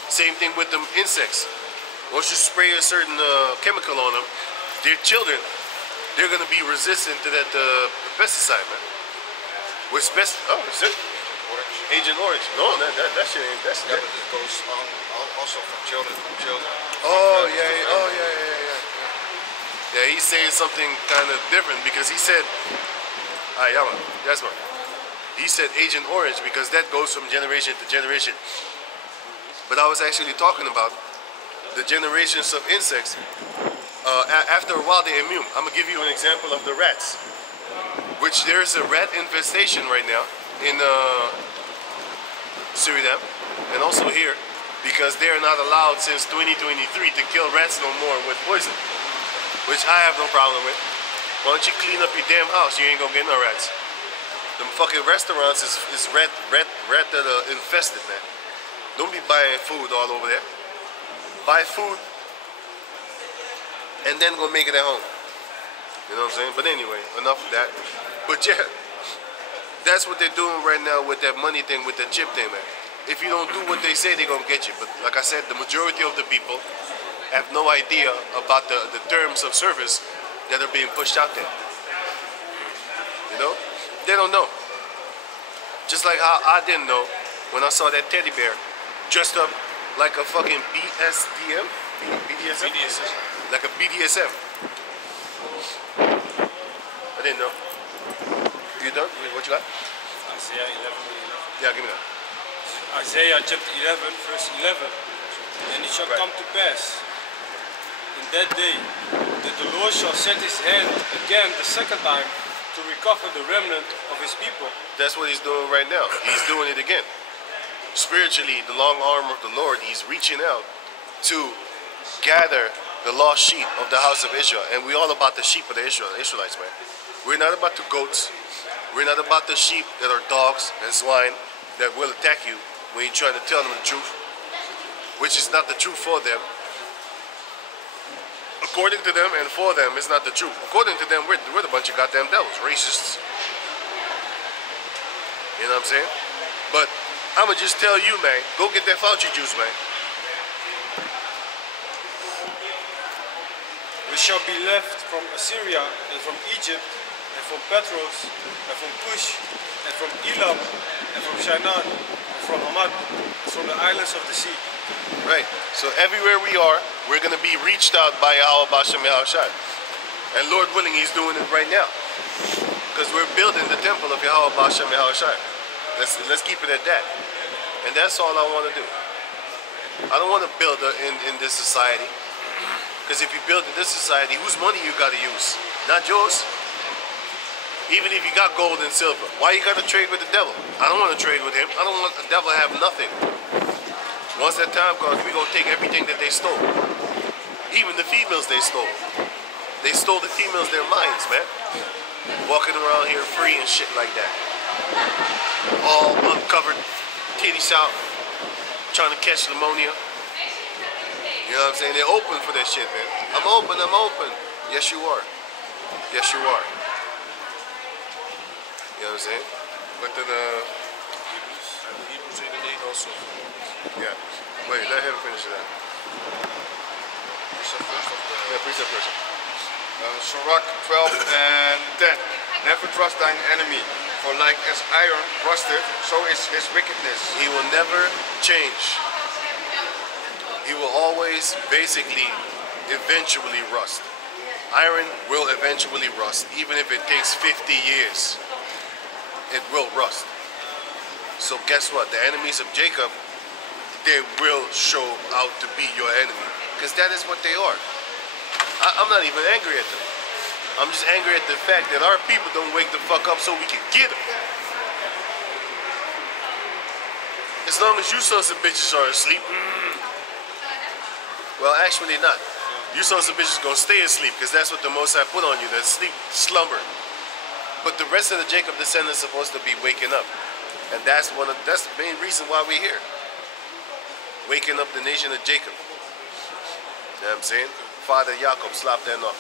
Same thing with them insects. Once you spray a certain chemical on them, their children, they're gonna be resistant to that pesticide, man. With oh, is it? Agent Orange. No, that shit ain't. That's yeah, but it goes on also from children to children. Oh yeah. Yeah, he's saying something kind of different because he said, that's one. He said Agent Orange because that goes from generation to generation. But I was actually talking about the generations of insects. After a while, they're immune. I'm gonna give you an example of the rats, which there's a rat infestation right now in Suriname and also here because they're not allowed since 2023 to kill rats no more with poison, which I have no problem with. Why don't you clean up your damn house? You ain't gonna get no rats. Them fucking restaurants is rat infested, man. Don't be buying food all over there. Buy food and then go make it at home. You know what I'm saying? But anyway, enough of that. But yeah, that's what they're doing right now with that money thing, with that chip thing, man. If you don't do what they say, they're gonna get you. But like I said, the majority of the people have no idea about the terms of service that are being pushed out there. You know? They don't know. Just like how I didn't know when I saw that teddy bear dressed up like a fucking BSDM? BDSM? BDSM. Like a BDSM. I didn't know. You done? What you got? Isaiah 11. Yeah, give me that. Isaiah chapter 11, verse 11. And it shall Right. come to pass in that day that the Lord shall set his hand again the second time to recover the remnant of his people. That's what he's doing right now. He's doing it again. Spiritually, the long arm of the Lord, he's reaching out to gather the lost sheep of the house of Israel. And we're all about the sheep of the Israelites, man. We're not about the goats. We're not about the sheep that are dogs and swine that will attack you when you're trying to tell them the truth, which is not the truth for them. According to them and for them, it's not the truth. According to them, we're the bunch of goddamn devils, racists. You know what I'm saying? But I'ma just tell you, man, go get that Fauci juice, man. We shall be left from Assyria and from Egypt and from Petros and from Cush and from Elam and from Shinar and from Hamad and from the islands of the sea. Right. So everywhere we are, we're gonna be reached out by Yahweh Bashem Yahushai. And Lord willing, he's doing it right now. Because we're building the temple of Yahweh Bashem Yahushai. Let's keep it at that. And that's all I want to do. I don't want to build in this society. Because if you build in this society, whose money you got to use? Not yours. Even if you got gold and silver, why you got to trade with the devil? I don't want to trade with him. I don't want the devil to have nothing. Once that time comes, we're going to take everything that they stole. Even the females they stole. They stole the females their minds, man. Walking around here free and shit like that. All uncovered, titties out, trying to catch pneumonia. You know what I'm saying? They're open for that shit, man. I'm open. Yes, you are. Yes, you are. You know what I'm saying? But then, Hebrews 8:8 also. yeah. Wait, let him finish that. Precept first of the Yeah, precept first. Sirach 12 and 10. Never trust thine enemy, for like as iron rusted, so is his wickedness. He will never change. He will always basically eventually rust. Iron will eventually rust, even if it takes 50 years. It will rust. So guess what? The enemies of Jacob, they will show out to be your enemy. Because that is what they are. I'm not even angry at them. I'm just angry at the fact that our people don't wake the fuck up so we can get them. As long as you sons of bitches are asleep, well, actually not. You sons of bitches gonna stay asleep because that's what the Most High put on you, that sleep, slumber. But the rest of the Jacob descendants are supposed to be waking up. And that's the main reason why we're here. Waking up the nation of Jacob. You know what I'm saying? Father Jacob, slap that off.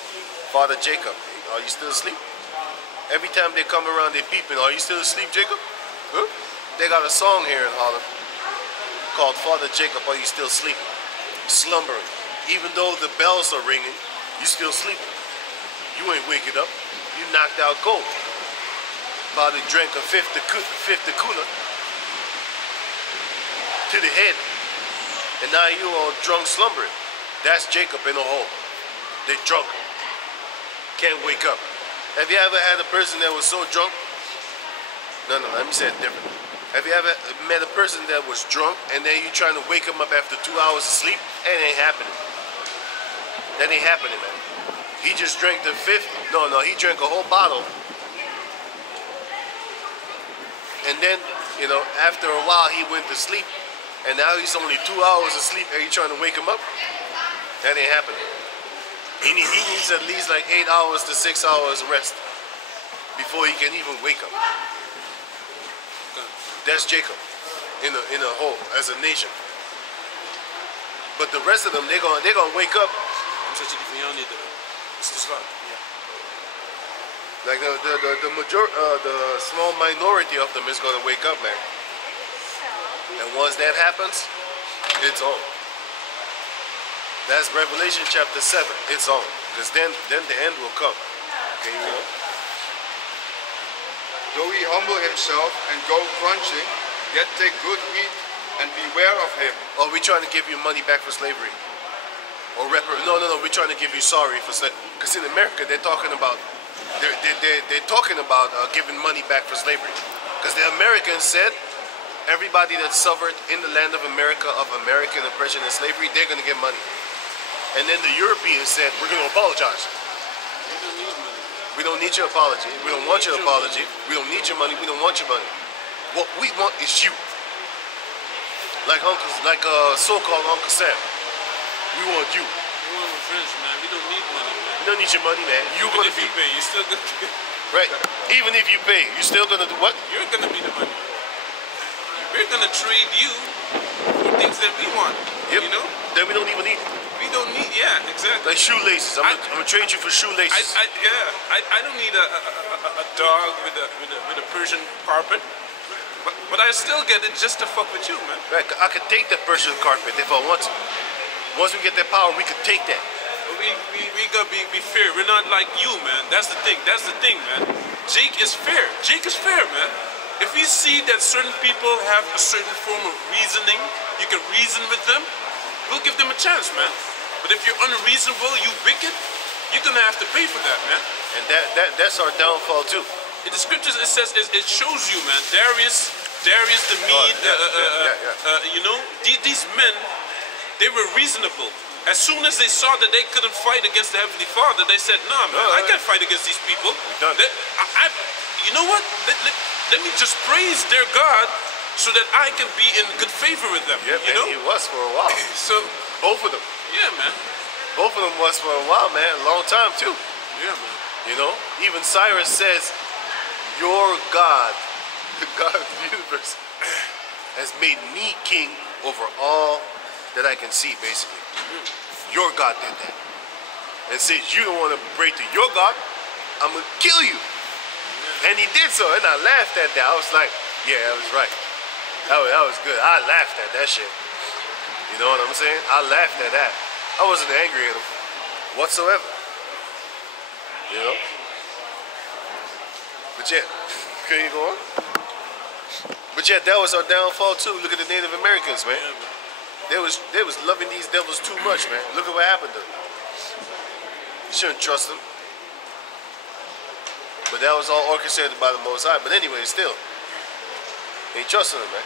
Father Jacob, are you still asleep? Every time they come around, they peeping, are you still asleep, Jacob? Huh? They got a song here in Holland called Father Jacob, are you still sleeping? Slumbering. Even though the bells are ringing, you still sleeping. You ain't waking up. You knocked out cold. Probably drank a fifth of cooler to the head. And now you all drunk slumbering. That's Jacob in a hole. They're drunk. Can't wake up. Have you ever had a person that was so drunk? No, let me say it different. Have you ever met a person that was drunk and then you trying to wake him up after 2 hours of sleep? It ain't happening. That ain't happening, man. He just drank the fifth. No, he drank a whole bottle. And then, you know, after a while he went to sleep. And now he's only 2 hours asleep and you trying to wake him up? That ain't happening. He needs at least like 8 hours to 6 hours rest before he can even wake up. That's Jacob in a whole as a nation. But the rest of them, they're gonna wake up. Zet je die van jou niet erin? Is te zwaar? Ja. Like the small minority of them is gonna wake up, man. And once that happens, it's on. That's Revelation chapter 7. It's on. Because then the end will come. Okay, you know? though he humble himself and go crunching, yet take good heed and beware of him. Or we trying to give you money back for slavery. Or no, we're trying to give you sorry for slavery. Because in America, they're talking about giving money back for slavery. Because the Americans said everybody that suffered in the land of America of American oppression and slavery, they're going to get money. And then the Europeans said, we're going to apologize. We don't need your apology. We don't want your apology. We don't need your money. We don't want your money. What we want is you. Like so-called Uncle Sam. We want you. We want a friends, man. We don't need money, man. We don't need your money, man. You're Even gonna if be you pay, you're still gonna pay. right. Even if you pay, you're still gonna do what? You're gonna be the money. We're gonna trade you for things that we want. Yep. You know? That we don't even need. We don't need. Yeah, exactly. Like shoelaces. I'm gonna trade you for shoelaces. I don't need a dog with a Persian carpet, but I still get it just to fuck with you, man. Right. I could take that Persian carpet if I want to. Once we get that power, we could take that. We gotta be fair. We're not like you, man. That's the thing. That's the thing, man. Jake is fair. Jake is fair, man. If we see that certain people have a certain form of reasoning, you can reason with them, we'll give them a chance, man. But if you're unreasonable, you wicked, you're gonna have to pay for that, man. And that's our downfall too. In the scriptures, it says, it shows you, man. Darius the Mede, you know, these men, they were reasonable. As soon as they saw that they couldn't fight against the Heavenly Father, they said, nah, man, I can't fight against these people. You know what? Let me just praise their God so that I can be in good favor with them. Yeah, you know? He was for a while. So both of them. Yeah, man. Both of them was for a while, man. A long time too. Yeah, man. You know? Even Cyrus says, your God, the God of the universe, has made me king over all that I can see, basically. Your God did that. And since you don't want to pray to your God, I'm going to kill you. And he did so, and I laughed at that. I was like, yeah, that was right. That was good. I laughed at that shit. You know what I'm saying? I laughed at that. I wasn't angry at him whatsoever. You know? But yeah, can you go on? But yeah, that was our downfall too. Look at the Native Americans, man. They was loving these devils too much, man. Look at what happened to them. You shouldn't trust them. But that was all orchestrated by the Most High. But anyway, still, ain't trusting them, man.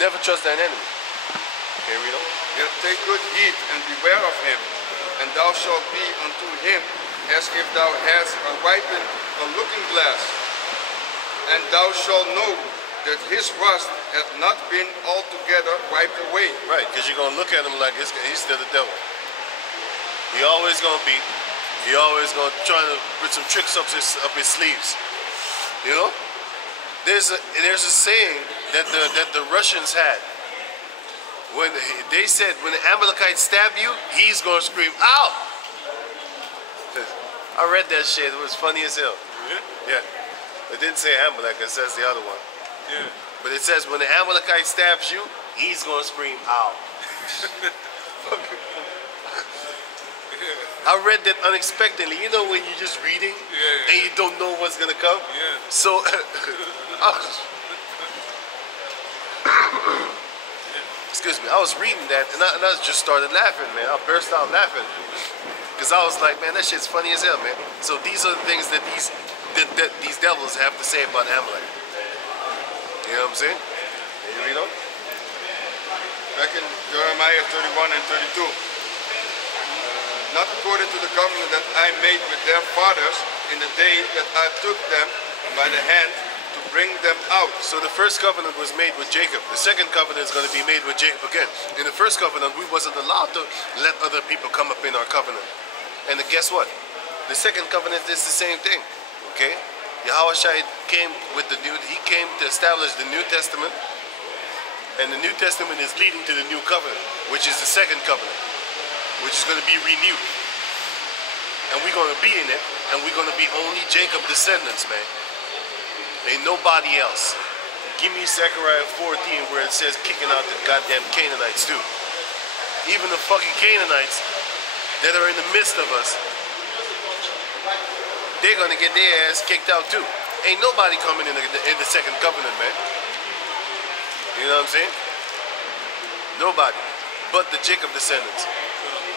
Never trust thine enemy. Okay, read on. Yet take good heed and beware of him, and thou shalt be unto him as if thou hadst ripened a looking glass. And thou shalt know that his rust hath not been altogether wiped away. Right, because you're going to look at him like he's still the devil. He always going to be. He always going to try to put some tricks up his sleeves. You know? There's a saying that the Russians had. When they said, when the Amalekites stab you, he's going to scream, ow! I read that shit. It was funny as hell. Yeah. It didn't say Amalek. It says the other one. Yeah. But it says when the Amalekite stabs you, he's going to scream, ow. I read that unexpectedly. You know when you're just reading and you don't know what's going to come? Yeah. So, excuse me, I was reading that and I just started laughing, man. I burst out laughing. Because I was like, man, that shit's funny as hell, man. So these are the things that these devils have to say about Amalek. You know what I'm saying? Can you read on? Back in Jeremiah 31 and 32. Not according to the covenant that I made with their fathers in the day that I took them by the hand to bring them out. So the first covenant was made with Jacob. The second covenant is going to be made with Jacob again. In the first covenant, we wasn't allowed to let other people come up in our covenant. And guess what? The second covenant is the same thing. Okay? Yahweh Shai came with he came to establish the New Testament. And the New Testament is leading to the new covenant, which is the second covenant, which is going to be renewed. And we're going to be in it, and we're going to be only Jacob descendants, man. Ain't nobody else. Give me Zechariah 14 where it says kicking out the goddamn Canaanites too. Even the fucking Canaanites that are in the midst of us, they're going to get their ass kicked out too. Ain't nobody coming in the second covenant, man. You know what I'm saying? Nobody. But the Jacob descendants.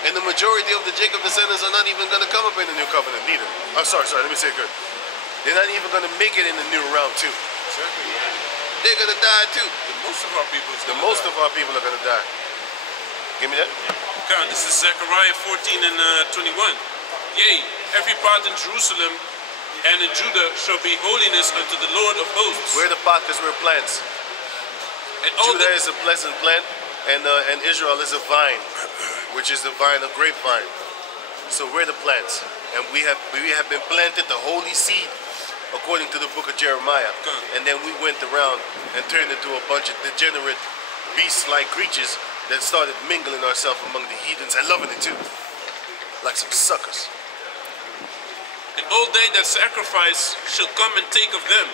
And the majority of the Jacob descendants are not even going to come up in the new covenant neither. I'm sorry, let me say it good. They're not even going to make it in the new round too. Exactly. They're going to die too. Most of our people are going to die. Give me that. God, this is Zechariah 14 and 21. Yea, every part in Jerusalem and in Judah shall be holiness unto the Lord of hosts. We're the pot because we're plants. And all Judah is a pleasant plant, and Israel is a vine, which is the vine of grapevine. So we're the plants, and we have been planted the holy seed, according to the book of Jeremiah. And then we went around and turned into a bunch of degenerate, beast-like creatures that started mingling ourselves among the heathens and loving it too, like some suckers. And all they that sacrifice shall come and take of them,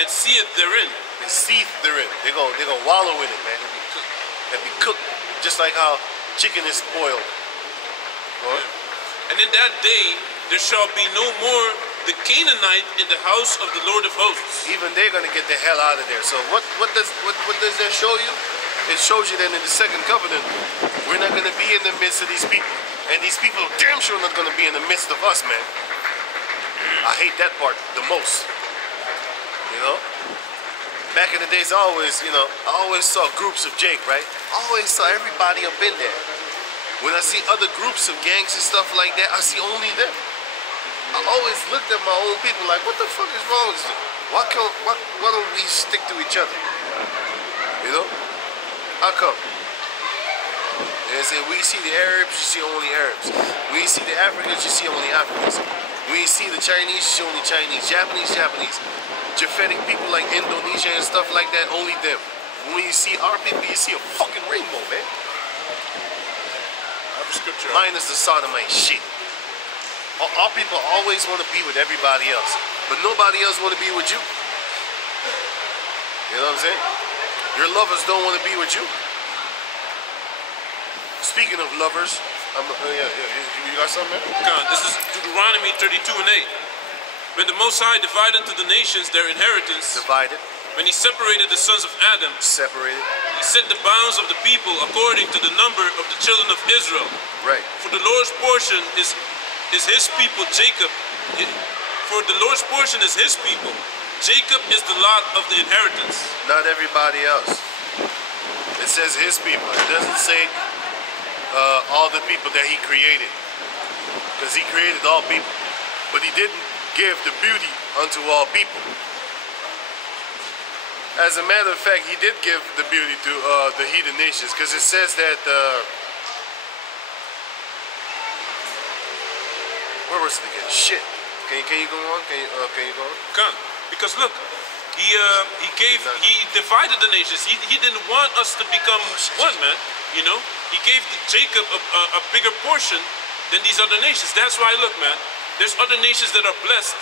and see it therein. And seethe therein. They're gonna wallow in it, man. And be cooked, just like how chicken is boiled. And in that day there shall be no more the Canaanite in the house of the Lord of hosts. Even they're gonna get the hell out of there. So what does that show you? It shows you that in the second covenant, we're not gonna be in the midst of these people. And these people are damn sure not gonna be in the midst of us, man. I hate that part the most. You know? Back in the days, I always saw groups of Jake, right? I always saw everybody up in there. When I see other groups of gangs and stuff like that, I see only them. I always looked at my own people like, what the fuck is wrong with them? Why don't we stick to each other? You know? How come? They say, we see the Arabs, you see only Arabs. We see the Africans, you see only Africans. We see the Chinese, you see only Chinese. Japanese. Japhetic people like Indonesia and stuff like that, only them. When you see our people, you see a fucking rainbow, man. Scripture. Minus the sodomite shit. Our people always want to be with everybody else, but nobody else want to be with you. You know what I'm saying? Your lovers don't want to be with you. Speaking of lovers, you got something, man? God, this is Deuteronomy 32 and 8. When the Most High divided to the nations their inheritance, Divided, when he separated the sons of Adam, separated, he set the bounds of the people according to the number of the children of Israel. right. For the Lord's portion is his people, Jacob. For the Lord's portion is his people. Jacob is the lot of the inheritance. Not everybody else. It says his people. It doesn't say all the people that he created, because he created all people, but he didn't give the beauty unto all people. As a matter of fact, he did give the beauty to the heathen nations, because it says that where was it again? Shit. Can you go on? Can you go on? Come, because look, he divided the nations. He didn't want us to become one, man. You know, he gave Jacob a bigger portion than these other nations. That's why, look, man, there's other nations that are blessed,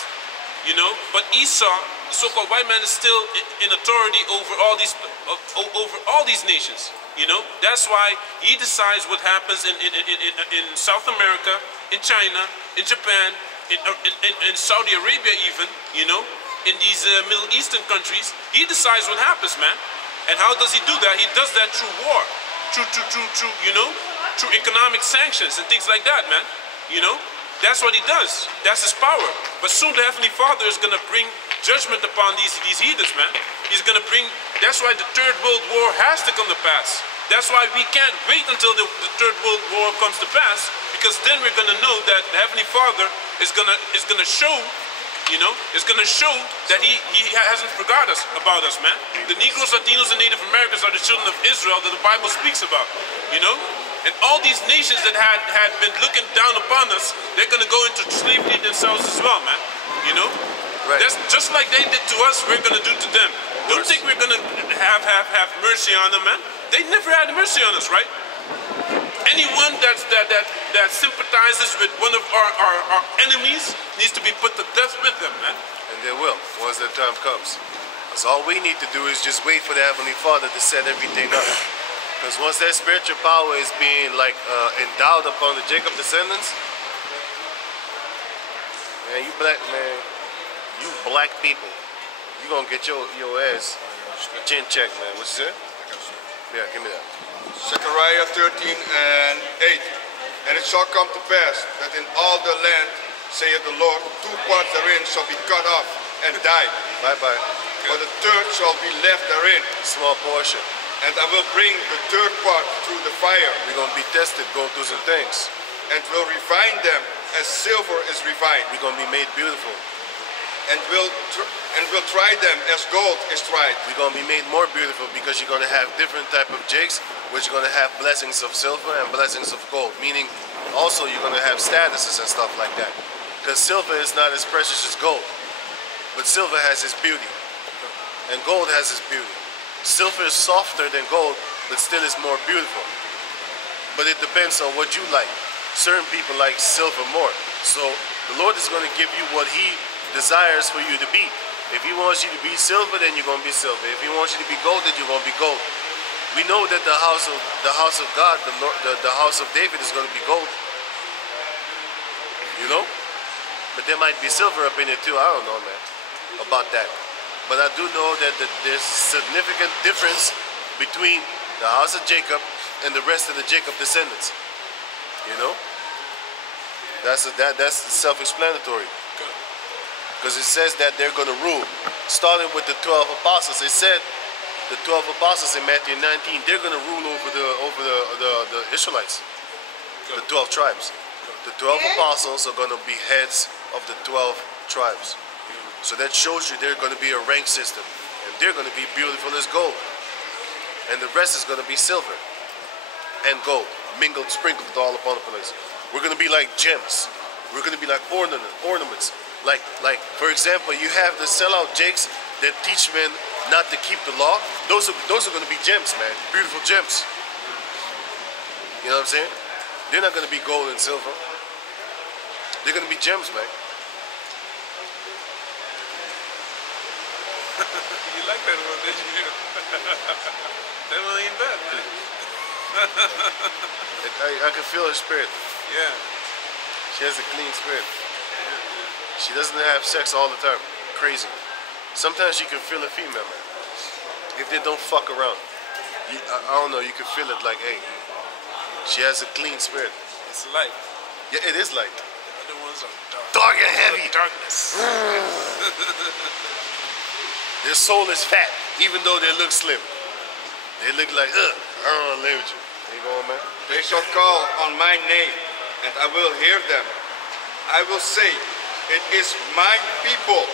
you know, but Esau, the so-called white man, is still in authority over all these nations. You know, that's why he decides what happens in South America, in China, in Japan, in Saudi Arabia even, you know, in these Middle Eastern countries. He decides what happens, man. And how does he do that? He does that through war, through you know, through economic sanctions and things like that, man. You know, that's what he does. That's his power. But soon the Heavenly Father is going to bring judgment upon these heathens, man. He's going to bring, that's why the Third World War has to come to pass. That's why we can't wait until the Third World War comes to pass, because then we're going to know that the Heavenly Father is going to show, you know, is going to show that he hasn't forgot us about us, man. The Negroes, Latinos, and Native Americans are the children of Israel that the Bible speaks about, you know. And all these nations that had been looking down upon us, they're going to go into slavery themselves as well, man. You know? Right. That's just like they did to us, we're going to do to them. Don't think we're going to have mercy on them, man. They never had mercy on us, right? Anyone that sympathizes with one of our enemies needs to be put to death with them, man. And they will, once that time comes. Because all we need to do is just wait for the Heavenly Father to set everything up. Because once that spiritual power is being endowed upon the Jacob descendants, man, you black people, you gonna get your ass chin check, man. What you say? Yeah, give me that. Zechariah 13:8. And it shall come to pass that in all the land, saith the Lord, 2 parts therein shall be cut off and die. Bye-bye. But the third shall be left therein. Small portion. And I will bring the third part through the fire, We're gonna be tested, go through some things. and will refine them as silver is refined, We're gonna be made beautiful. and will try them as gold is tried. We're gonna be made more beautiful because you're gonna have different type of jigs, which are gonna have blessings of silver and blessings of gold. Meaning, also you're gonna have statuses and stuff like that. Because silver is not as precious as gold, but silver has its beauty, and gold has its beauty. Silver is softer than gold, but still is more beautiful. But it depends on what you like. Certain people like silver more. So the Lord is gonna give you what He desires for you to be. If He wants you to be silver, then you're gonna be silver. If He wants you to be gold, then you're gonna be gold. We know that the house of God, the house of David is gonna be gold. You know? But there might be silver up in it too. I don't know, man, about that. But I do know that there's significant difference between the house of Jacob and the rest of the Jacob descendants. You know? That's self-explanatory. Because it says that they're going to rule, starting with the 12 apostles. It said the 12 apostles in Matthew 19, they're going to rule over the Israelites, the 12 tribes. The 12 apostles are going to be heads of the 12 tribes. So that shows you they're going to be a rank system, and they're going to be beautiful as gold. And the rest is going to be silver and gold, mingled, sprinkled all upon the place. We're going to be like gems. We're going to be like ornaments. Like for example, you have the sellout jakes that teach men not to keep the law. Those are going to be gems, man. Beautiful gems. You know what I'm saying? They're not going to be gold and silver. They're going to be gems, man. You like that one, did you? That one ain't bad, man. I can feel her spirit. Yeah. She has a clean spirit. She doesn't have sex all the time. Crazy. Sometimes you can feel a female, man. If they don't fuck around. I don't know, you can feel it like, hey, she has a clean spirit. It's light. Yeah, it is light. The other ones are dark. Dark and heavy. Darkness. Their soul is fat, even though they look slim. They look like, I don't want to live with you. You going, man? They shall call on my name, and I will hear them. I will say, it is my people,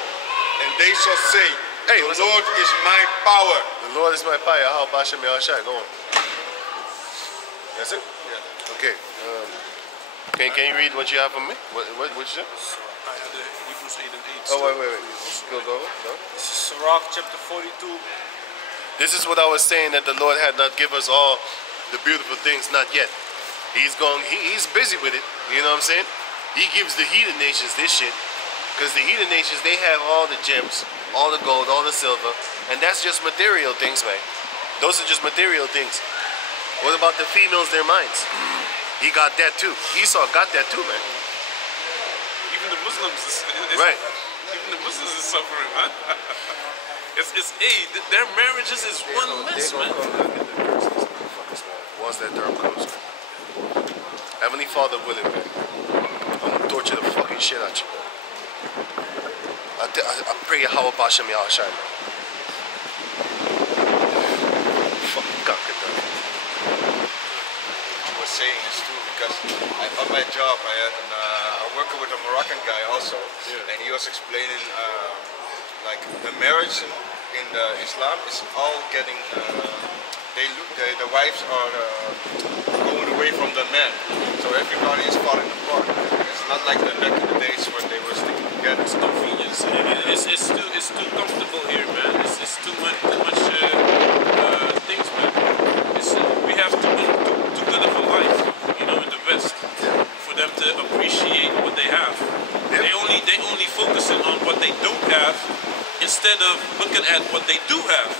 and they shall say, Hey, the Lord is my power. The Lord is my power. How about Hashem Yahushai? Go on. That's it? Yeah. Okay. Can you read what you have for me? What you said? I had the Hebrews 8 and 8. Oh, wait. Go. No? Sirach chapter 42. This is what I was saying, that the Lord had not given us all the beautiful things, not yet. He's busy with it. You know what I'm saying? He gives the heathen nations this shit. Because the heathen nations, they have all the gems, all the gold, all the silver. And that's just material things, man. Those are just material things. What about the females, their minds? He got that too. Esau got that too, man. Even the Muslims is Right. Even the Muslims is suffering, huh? Their marriages is one mess, man. Once that term comes. Heavenly Father willing, man. I'm gonna torture the fucking shit out you. I pray Yahweh Bashem Yahushai, man. Fucking cock it down. I was saying this too because on my job I had a worker with a Moroccan guy also, and he was explaining like the marriage in the Islam is all getting the wives are going away from the men, so everybody is falling apart. It's not like the back in the days when they were sticking together. It's convenience. It's too comfortable here, man. It's too much things, man. We have too good of a life, you know, in the West, for them to appreciate what they have. Yep. They only focusing on what they don't have instead of looking at what they do have.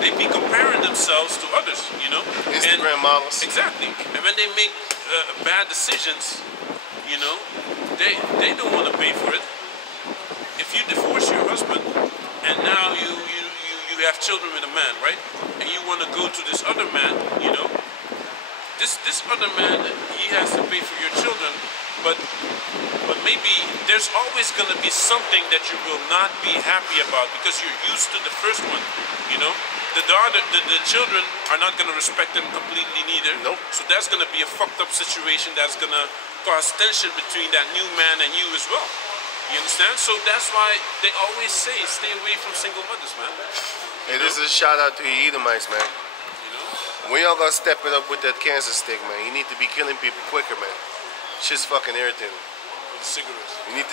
They be comparing themselves to others, you know. Instagram models. Exactly. And when they make bad decisions, you know, they don't want to pay for it. If you divorce your husband, and now you have children with a man, right? And you want to go to this other man, you know. This other man, he has to pay for your children, but maybe there's always going to be something that you will not be happy about because you're used to the first one, you know. The children are not going to respect them completely neither. Nope. So that's going to be a fucked up situation that's going to cause tension between that new man and you as well. You understand? So that's why they always say stay away from single mothers, man. Hey, this is a shout out to the Edomites, man. You know? When y'all gonna step it up with that cancer stick, man? You need to be killing people quicker, man. Shit's fucking irritating. With the cigarettes. You need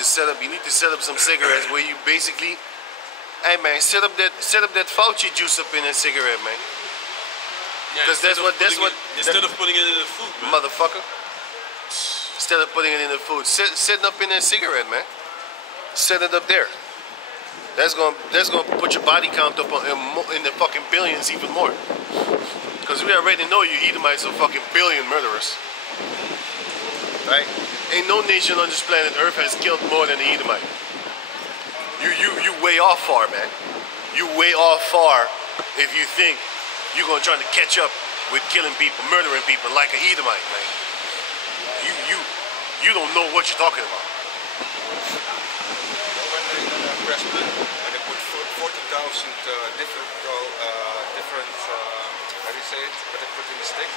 to set up some cigarettes where you basically, hey man, set up that Fauci juice up in that cigarette, man. Yeah, 'Cause that's what instead of putting it in the food, man. Motherfucker. Instead of putting it in the food, setting up in that cigarette, man. Set it up there. That's gonna put your body count up in the fucking billions even more. Cause we already know you Edomites are fucking billion murderers. Right? Ain't no nation on this planet Earth has killed more than the Edomite. You way off far, man. You way off far if you think you're gonna try to catch up with killing people, murdering people like an Edomite, man. You don't know what you're talking about. When they put 40,000 different how do you say it? What they put in the stick,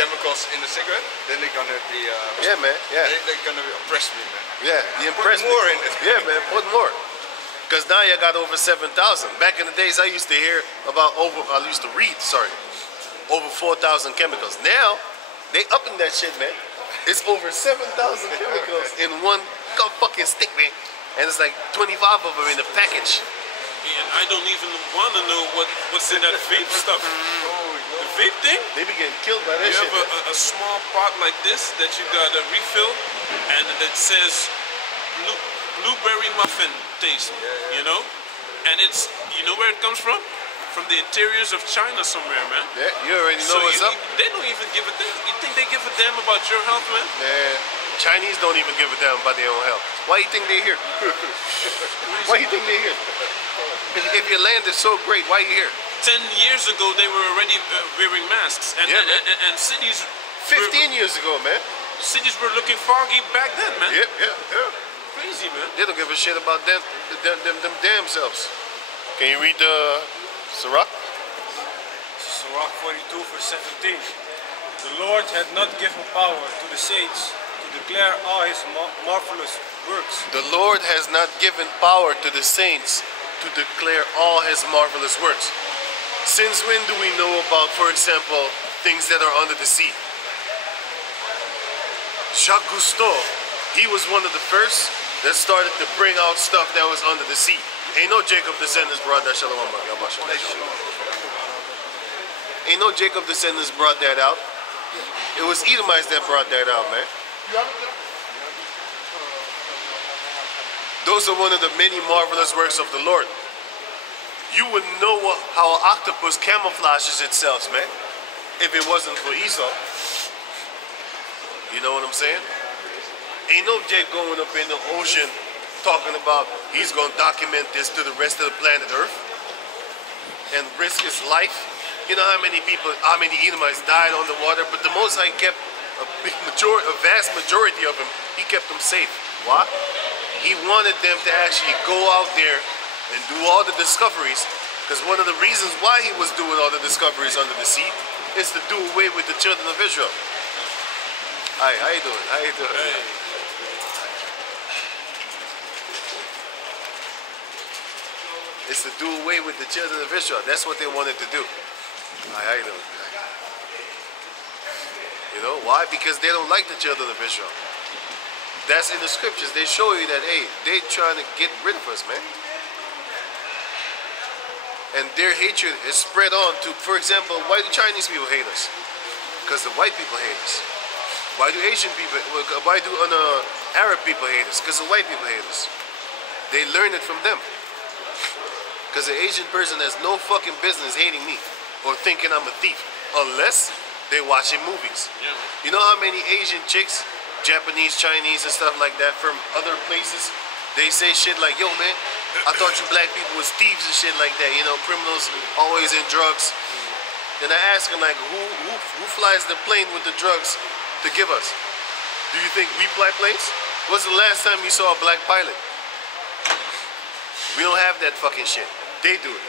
chemicals in the cigarette, then they're gonna be Yeah, man. Yeah. they're gonna oppress me, man. Yeah, you impressed Put more me. in it. Yeah, man, put more. Because now you got over 7,000. Back in the days, I used to hear about over 4,000 chemicals. Now, they upping that shit, man. It's over 7,000 chemicals in one fucking stick, man. And it's like 25 of them in a package. And I don't even want to know what's in that vape stuff. The vape thing? They be getting killed by that You shit. have a small pot like this that you got a refill, and it says blueberry muffin taste, you know? And it's, you know where it comes from? From the interiors of China somewhere, man. Yeah, you already know what's up. They don't even give a damn. You think they give a damn about your health, man? Man, Chinese don't even give a damn about their own health. Why you think they're here? Why you think they're here? If your land is so great, why you here? 10 years ago, they were already wearing masks. And, Yeah, man. and cities... 15 years ago, man. Cities were looking foggy back then, man. Yeah. Crazy, man. They don't give a shit about them damn selves. Can you read the Sirach? Sirach 42 verse 17. The Lord had not given power to the saints to declare all his marvelous works. The Lord has not given power to the saints to declare all his marvelous works. Since when do we know about, for example, things that are under the sea? Jacques Cousteau, he was one of the first that started to bring out stuff that was under the sea. Ain't no Jacob descendants brought that shalom. Ain't no Jacob descendants brought that out. It was Edomites that brought that out, man. Those are one of the many marvelous works of the Lord. You wouldn't know how an octopus camouflages itself, man, if it wasn't for Esau. You know what I'm saying? Ain't no Jake going up in the ocean talking about he's going to document this to the rest of the planet Earth and risk his life. You know how many Edomites died on the water, but the Most High kept a vast majority of them, he kept them safe. Why? He wanted them to actually go out there and do all the discoveries, because one of the reasons why he was doing all the discoveries under the sea is to do away with the children of Israel. Hi, how you doing? How you doing? Hey. It's to do away with the children of Israel. That's what they wanted to do. Hi, how you doing? You know, why? Because they don't like the children of Israel. That's in the scriptures. They show you that, hey, they're trying to get rid of us, man. And their hatred is spread on to, for example, why do Chinese people hate us? Because the white people hate us. Why do Asian people, why do Arab people hate us? Because the white people hate us. They learn it from them. Because an Asian person has no fucking business hating me or thinking I'm a thief unless they're watching movies. Yeah. You know how many Asian chicks, Japanese, Chinese and stuff like that from other places, they say shit like, yo man, I thought you black people was thieves and shit like that. You know, criminals always in drugs. Then I asked him like, who flies the plane with the drugs to give us? Do you think we fly planes? When's the last time you saw a black pilot? We don't have that fucking shit. They do it.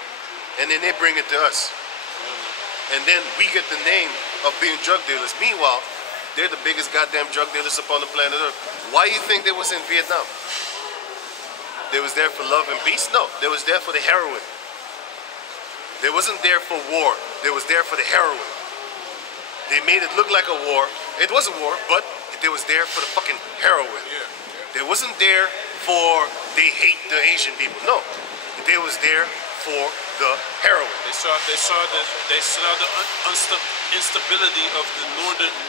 And then they bring it to us. And then we get the name of being drug dealers. Meanwhile, they're the biggest goddamn drug dealers upon the planet Earth. Why do you think they was in Vietnam? They was there for love and peace? No, they was there for the heroin. They wasn't there for war. They was there for the heroin. They made it look like a war. It was a war, but they was there for the fucking heroin. They wasn't there for they hate the Asian people. No, they was there for the heroin. They saw the instability of the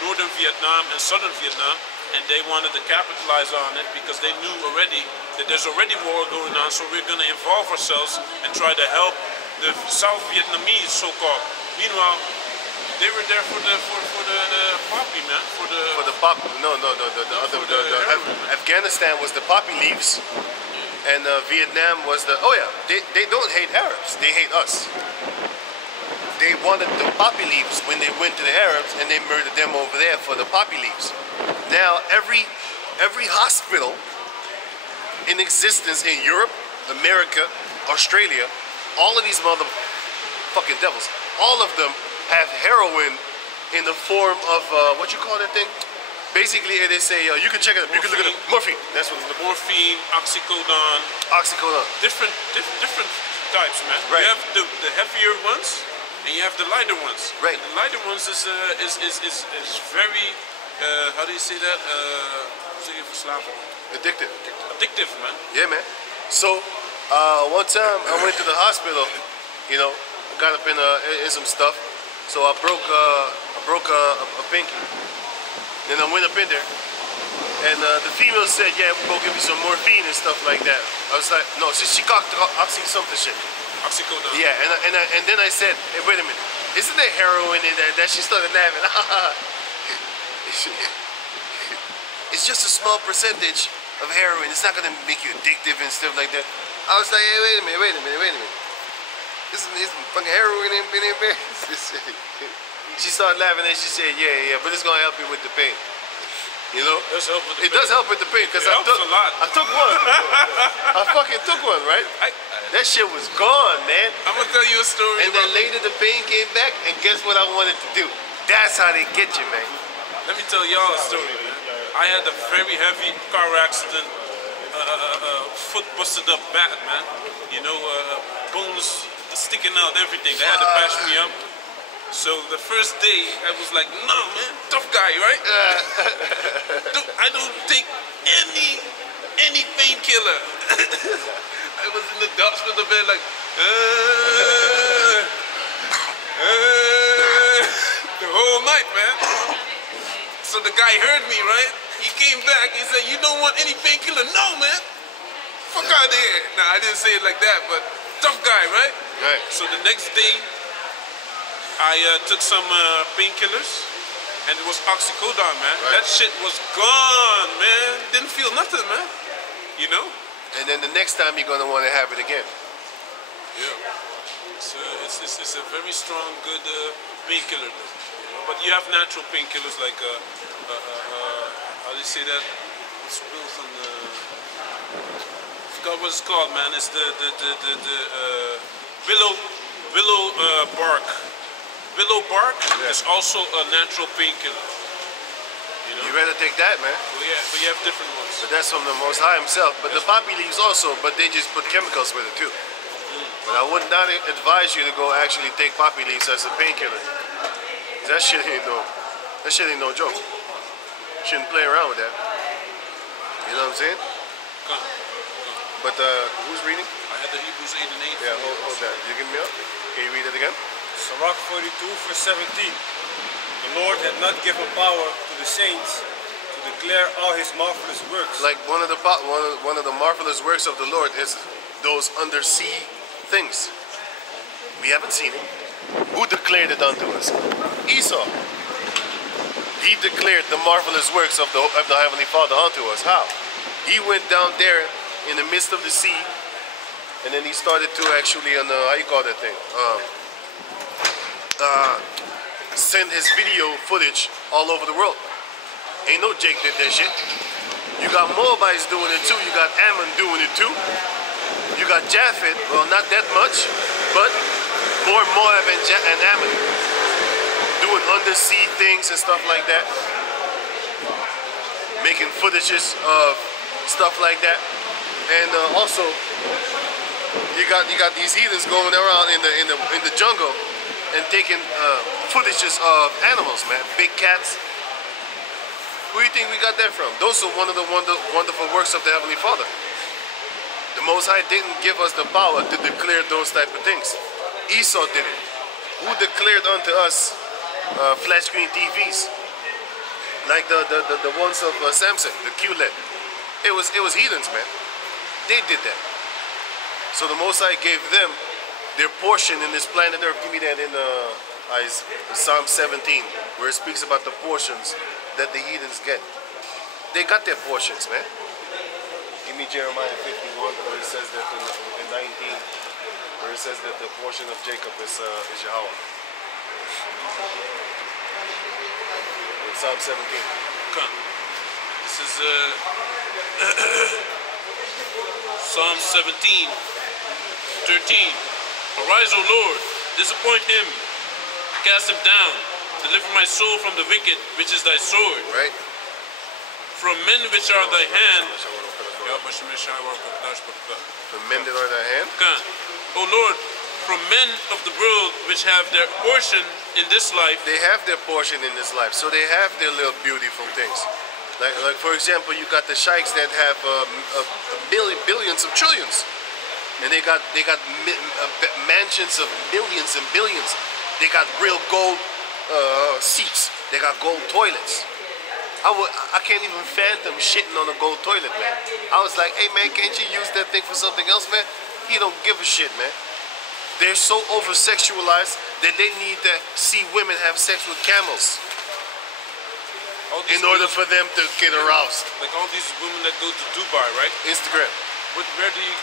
northern Vietnam and southern Vietnam, and they wanted to capitalize on it because they knew already that there's already war going on. So we're going to involve ourselves and try to help the South Vietnamese, so-called. Meanwhile, they were there for the poppy, man. For the poppy. No. Afghanistan was the poppy leaves. And Vietnam was the, oh yeah, they don't hate Arabs, they hate us. They wanted the poppy leaves when they went to the Arabs, and they murdered them over there for the poppy leaves. Now every hospital in existence in Europe, America, Australia, all of these motherfucking devils, all of them have heroin in the form of, what you call that thing? Basically, they say, you can check it up, you can look at it, morphine. That's what it's looking for. Morphine, oxycodone. Oxycodone. Different types, man. Right. You have the heavier ones, and you have the lighter ones. Right. The lighter ones is very, how do you say that? Addictive. Addictive, man. Yeah, man. So, one time I went to the hospital, you know, got up in some stuff, so I broke a pinky. Then I went up in there, and the female said, yeah, we're gonna give you some morphine and stuff like that. I was like, no, she cocked oxy something shit. Oxycodone. Yeah, and then I said, hey, wait a minute, isn't there heroin in that? That she started laughing. It's just a small percentage of heroin. It's not gonna make you addictive and stuff like that. I was like, hey, wait a minute. This fucking heroin in there. She started laughing and she said, yeah, but it's gonna help you with the pain. You know? It does help with the pain because I took one. I fucking took one, right? That shit was gone, man. I'm gonna tell you a story. And then later the pain came back, and guess what I wanted to do? That's how they get you, man. Let me tell y'all a story, man. I had a very heavy car accident, foot busted up bad, man. You know, bones sticking out, everything. They had to patch me up. So the first day, I was like, no, man, tough guy, right? I don't take any painkiller. I was in the hospital bed like, the whole night, man. So the guy heard me, right? He came back, he said, you don't want any painkiller? No, man. Fuck out of here. Nah, I didn't say it like that, but tough guy, right? Right. So the next day, I took some painkillers, and it was oxycodone, man. Right. That shit was gone, man. Didn't feel nothing, man. You know? And then the next time you're gonna want to have it again. Yeah. It's a very strong, good painkiller, though. You know? But you have natural painkillers like, how do you say that? It's built on the... I forgot what it's called, man. It's the willow bark. Willow bark is also a natural painkiller. You know? You better take that, man. Well, yeah, but you have different ones. But that's from the Most High himself. But the poppy leaves also, but they just put chemicals with it too. But I would not advise you to go actually take poppy leaves as a painkiller. That shit ain't no joke. Shouldn't play around with that. You know what I'm saying? Come. But who's reading? I had the Hebrews 8 and 8. Yeah, hold that. You give me up? Can you read it again? Sirach 42, verse 17. The Lord had not given power to the saints to declare all his marvelous works. Like one of the marvelous works of the Lord is those undersea things. We haven't seen it. Who declared it unto us? Esau. He declared the marvelous works of the Heavenly Father unto us. How? He went down there in the midst of the sea, And then he started to actually, how you call that thing? Send his video footage all over the world. Ain't no Jake did that shit. You got Moabites doing it too. You got Ammon doing it too. You got Japhet, well, not that much, but more Moab and Ammon doing undersea things and stuff like that, making footages of stuff like that. And also, you got these heathens going around in the jungle and taking footages of animals, man, big cats. Who do you think we got that from? Those are one of the wonderful works of the Heavenly Father. The Most High didn't give us the power to declare those type of things. Esau did it. Who declared unto us flat screen TVs? Like the ones of Samson, the QLED. It was heathens, man. They did that. So the Most High gave them their portion in this planet Earth. Give me that in Psalm 17, where it speaks about the portions that the heathens get. They got their portions, man. Give me Jeremiah 51, where it says that in 19, where it says that the portion of Jacob is Yahweh. In Psalm 17. Okay. This is Psalm 17, 13. Arise, O Lord, disappoint him, cast him down, deliver my soul from the wicked, which is thy sword. Right? From men which are thy hand. From men that are thy hand. Okay. O Lord, from men of the world which have their portion in this life. They have their portion in this life, so they have their little beautiful things. Like for example, you got the sheiks that have billions of trillions. And they got mansions of millions and billions. They got real gold seats. They got gold toilets. I can't even fathom shitting on a gold toilet, man. I was like, hey man, can't you use that thing for something else, man? He don't give a shit, man. They're so over-sexualized that they need to see women have sex with camels in order for them to get aroused. Like all these women that go to Dubai, right? Instagram. Where do you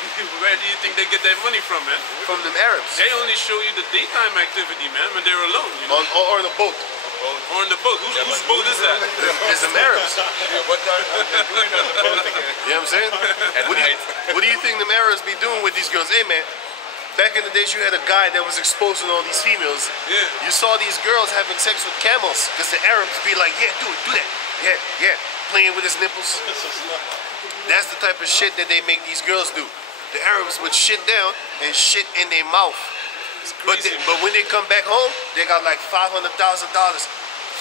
think they get that money from, man? From them Arabs. They only show you the daytime activity, man, when they're alone. You know? Or on a boat. Or on the boat. Whose boat is that? It's them Arabs. What are they doing on the boat again? You know what I'm saying? What do you think them Arabs be doing with these girls? Hey man, back in the days you had a guy that was exposing all these females. Yeah. You saw these girls having sex with camels because the Arabs be like, yeah, do that. Yeah. Playing with his nipples. That's the type of shit that they make these girls do. The Arabs would shit down and shit in their mouth. But when they come back home, they got like $500,000, $400,000,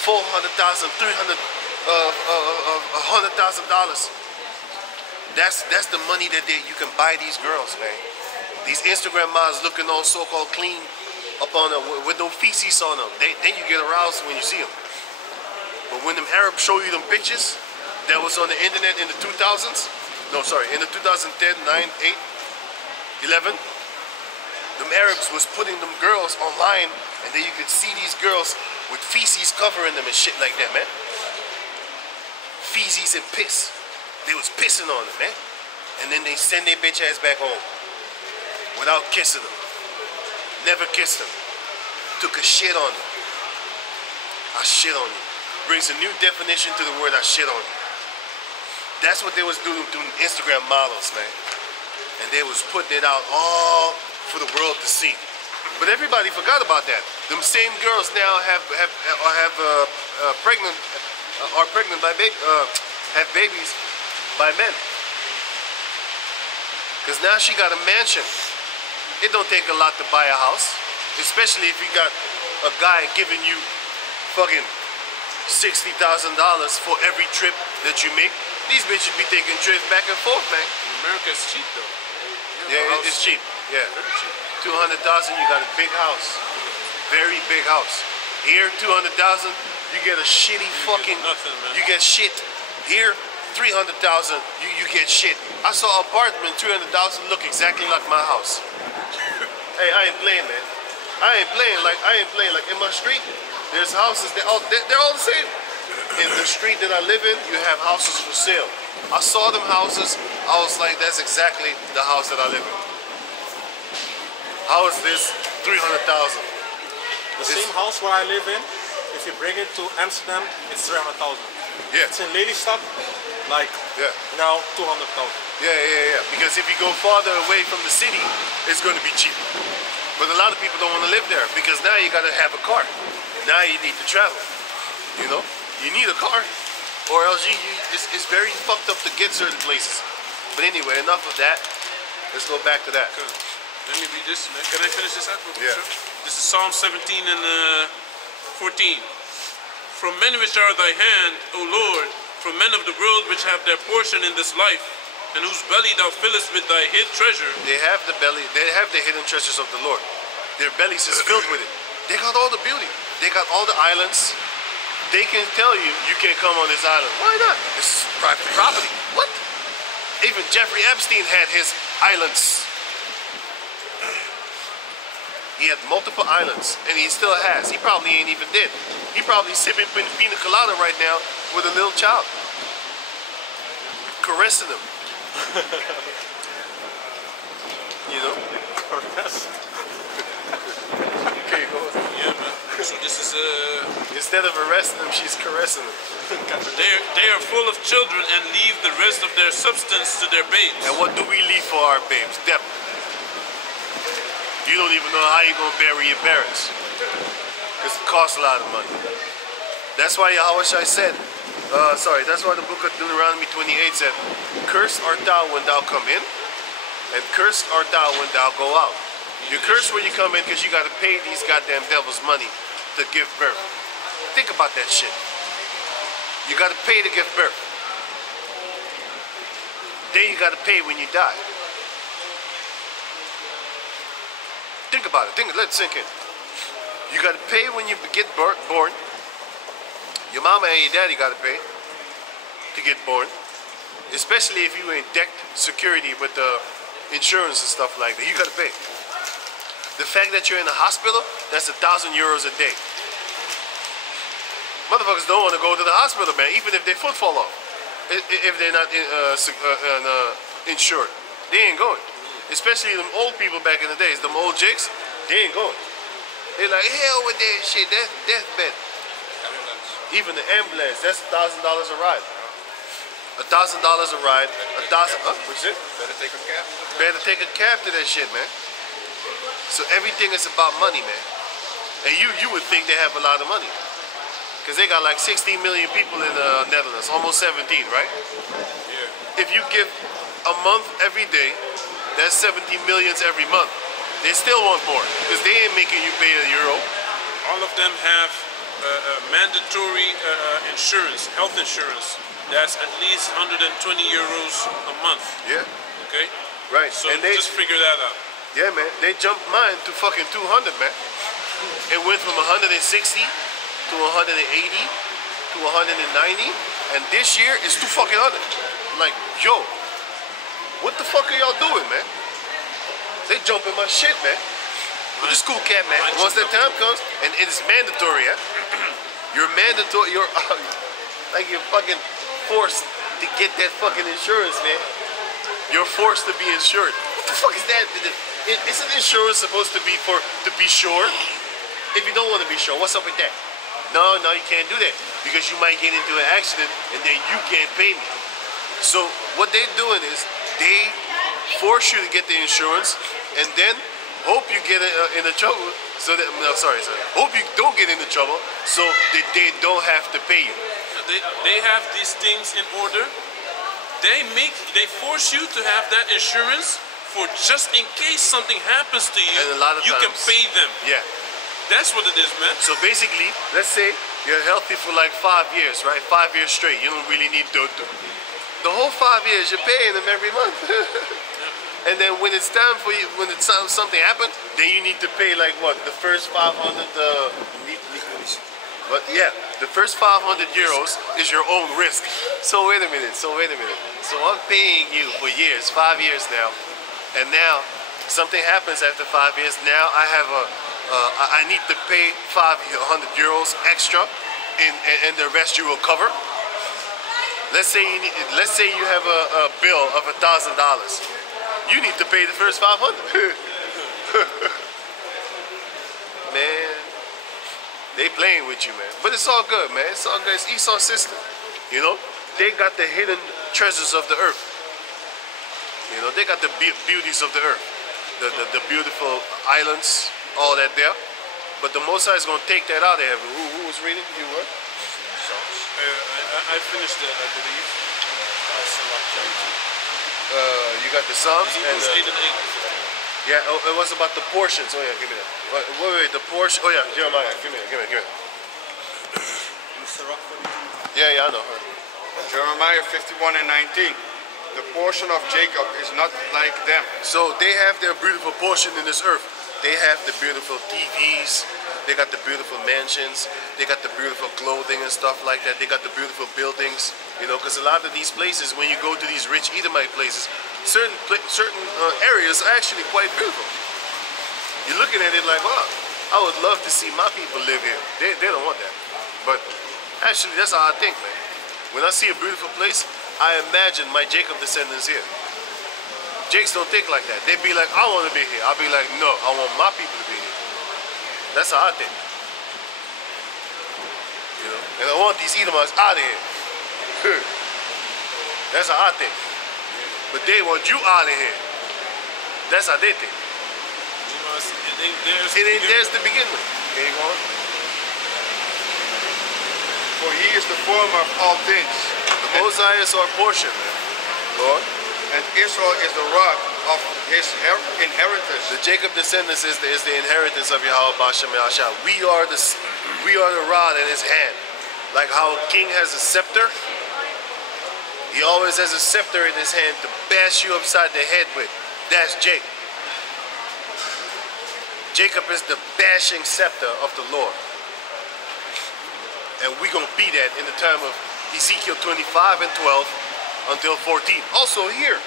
$300,000, $100,000. That's the money that you can buy these girls, man. These Instagram models looking all so-called clean up on with no feces on them. Then you get aroused when you see them. But when them Arabs show you them pictures that was on the internet in the 2000s, no, sorry, in the 2010, 9, 8, 11, them Arabs was putting them girls online, and then you could see these girls with feces covering them and shit like that, man. Feces and piss. They was pissing on them, man. And then they send their bitch ass back home without kissing them. Never kissed them. Took a shit on them. I shit on you. Brings a new definition to the word I shit on you. That's what they was doing to Instagram models, man. And they was putting it out all for the world to see. But everybody forgot about that. Them same girls now are pregnant by have babies by men. Because now she got a mansion. It don't take a lot to buy a house, especially if you got a guy giving you fucking $60,000 for every trip that you make. These bitches be taking trips back and forth, man. In America, it's cheap though. Yeah, it's cheap. Yeah, Very cheap. 200,000, you got a big house, very big house. Here, 200,000, you get a shitty fucking. Nothing, man. You get shit. Here, 300,000, you get shit. I saw an apartment, 300,000, look exactly like my house. Hey, I ain't playing, man. I ain't playing like in my street. There's houses they're all the same. In the street that I live in, you have houses for sale. I saw them houses. I was like, that's exactly the house that I live in. How is this 300,000? The same house where I live in, if you bring it to Amsterdam, it's 300,000. Yeah. It's in Lelystad, like now 200,000. Yeah. Because if you go farther away from the city, it's going to be cheap. But a lot of people don't want to live there because now you got to have a car. Now you need to travel. You know, you need a car, or else it's very fucked up to get certain places. But anyway, enough of that. Let's go back to that. Okay. Let me read this, man. Can I finish this out? Yeah. Sure? This is Psalm 17 and 14. From men which are thy hand, O Lord, from men of the world which have their portion in this life, and whose belly thou fillest with thy hid treasure. They have the belly, they have the hidden treasures of the Lord. Their bellies is filled with it. They got all the beauty. They got all the islands. They can tell you, you can't come on this island. Why not? This is private property. What? Even Jeffrey Epstein had his islands. He had multiple islands, and he still has. He probably ain't even dead. He probably sipping pina colada right now with a little child. Caressing him. You know? Okay, go on. Yeah, man. So this is Instead of arresting him, she's caressing him. they are full of children and leave the rest of their substance to their babes. And what do we leave for our babes? Debt. You don't even know how you're going to bury your parents. Because it costs a lot of money. That's why Yahushua said, that's why the book of Deuteronomy 28 said, cursed art thou when thou come in, and cursed art thou when thou go out. You're cursed when you come in because you got to pay these goddamn devils money to give birth. Think about that shit. You got to pay to give birth. Then you got to pay when you die. Think about it. Let it sink in. You got to pay when you get born. Your mama and your daddy got to pay to get born. Especially if you ain't decked security with the insurance and stuff like that. You got to pay. The fact that you're in the hospital, that's €1,000 a day. Motherfuckers don't want to go to the hospital, man, even if their foot fall off. If they're not insured. They ain't going. Especially them old people back in the days, them old jigs, they ain't going. They're like, hell with that shit, that's deathbed. Even the ambulance, that's $1,000 a ride. $1,000 a ride, what's it? Better take a cab. Better take a cab to that shit, man. So everything is about money, man. And you would think they have a lot of money. Because they got like 16 million people in the Netherlands, almost 17, right? Yeah. If you give a month every day, that's 17 millions every month. They still want more, because they ain't making you pay €1. All of them have mandatory insurance, health insurance. That's at least €120 a month. Yeah. Okay? Right. So and just figure that out. Yeah, man. They jumped mine to fucking 200, man. It went from 160 to 180 to 190, and this year it's 200. Like, yo, what the fuck are y'all doing, man? They jumping my shit, man. But it's cool, cat, man. Once that time comes, and it's mandatory, huh? You're mandatory. You're like you're fucking forced to get that fucking insurance, man. You're forced to be insured. What the fuck is that? Isn't insurance supposed to be to be sure? If you don't want to be sure, what's up with that? No, you can't do that because you might get into an accident and then you can't pay me. So what they're doing is they force you to get the insurance and then hope you get into trouble. So that hope you don't get into trouble so that they don't have to pay you. They have these things in order. They force you to have that insurance for just in case something happens to you. And a lot of you times, can pay them. Yeah. That's what it is, man. So basically, let's say you're healthy for like 5 years, right? 5 years straight. You don't really need dodo. The whole 5 years, you're paying them every month. And then when it's time for you, when it's time something happens, then you need to pay like what? The first 500. But yeah, the first €500 is your own risk. So wait a minute. So I'm paying you for years, 5 years now, and now something happens after 5 years. Now I have I need to pay €500 extra, and the rest you will cover. Let's say you have a bill of $1,000. You need to pay the first 500. Man, they playing with you, man. But it's all good, man. It's all good. It's Esau's sister. You know, they got the hidden treasures of the earth. You know, they got the beauties of the earth, the beautiful islands, all that there. But the Most High is going to take that out of heaven. Who was reading? You were? I finished that, I believe. You got the Psalms Hebrews and 8 and 8. yeah. Oh, it was about the portions. Oh yeah, give me that. Wait, the portion. Oh yeah, Jeremiah. Give me it. Yeah, I know her. Jeremiah 51 and 19. The portion of Jacob is not like them. So they have their beautiful portion in this earth. They have the beautiful TVs. They got the beautiful mansions. They got the beautiful clothing and stuff like that. They got the beautiful buildings. You know, because a lot of these places, when you go to these rich Edomite places, certain areas are actually quite beautiful. You're looking at it like, wow, I would love to see my people live here. They don't want that. But actually, that's how I think, man. When I see a beautiful place, I imagine my Jacob descendants here. Jakes don't think like that. They'd be like, I want to be here. I'll be like, no, I want my people to be here. That's how I think. You know, and I want these Edomites out of here. That's how I think. But they want you out of here. That's how they think. It ain't theirs to begin with. Okay, go on. For he is the former of all things. The Most High is our portion, man. Lord. And Israel is the rod of his inheritance. The Jacob descendants is the inheritance of Yahweh Bashem Yahshua. We are the rod in his hand. Like how a king has a scepter, he always has a scepter in his hand to bash you upside the head with. That's Jacob. Jacob is the bashing scepter of the Lord. And we're going to be that in the time of Ezekiel 25 and 12 until 14. Also here,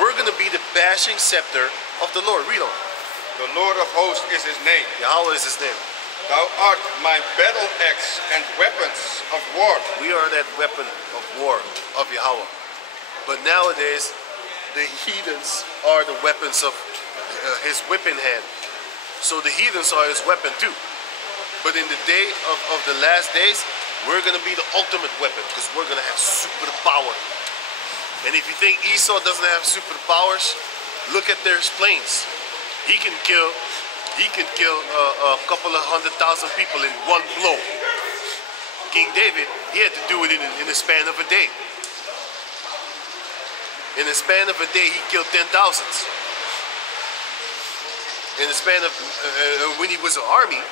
we're going to be the bashing scepter of the Lord. Read on. The Lord of hosts is his name. Yahweh is his name. Thou art my battle axe and weapons of war. We are that weapon of war of Yahweh. But nowadays, the heathens are the weapons of his whipping hand. So the heathens are his weapon too. But in the day of the last days, we're going to be the ultimate weapon because we're going to have super power. And if you think Esau doesn't have super powers, look at their planes. He can kill a couple of 100,000 people in one blow. King David, he had to do it in the span of a day. In the span of a day, he killed 10,000. In the span of, when he was an army,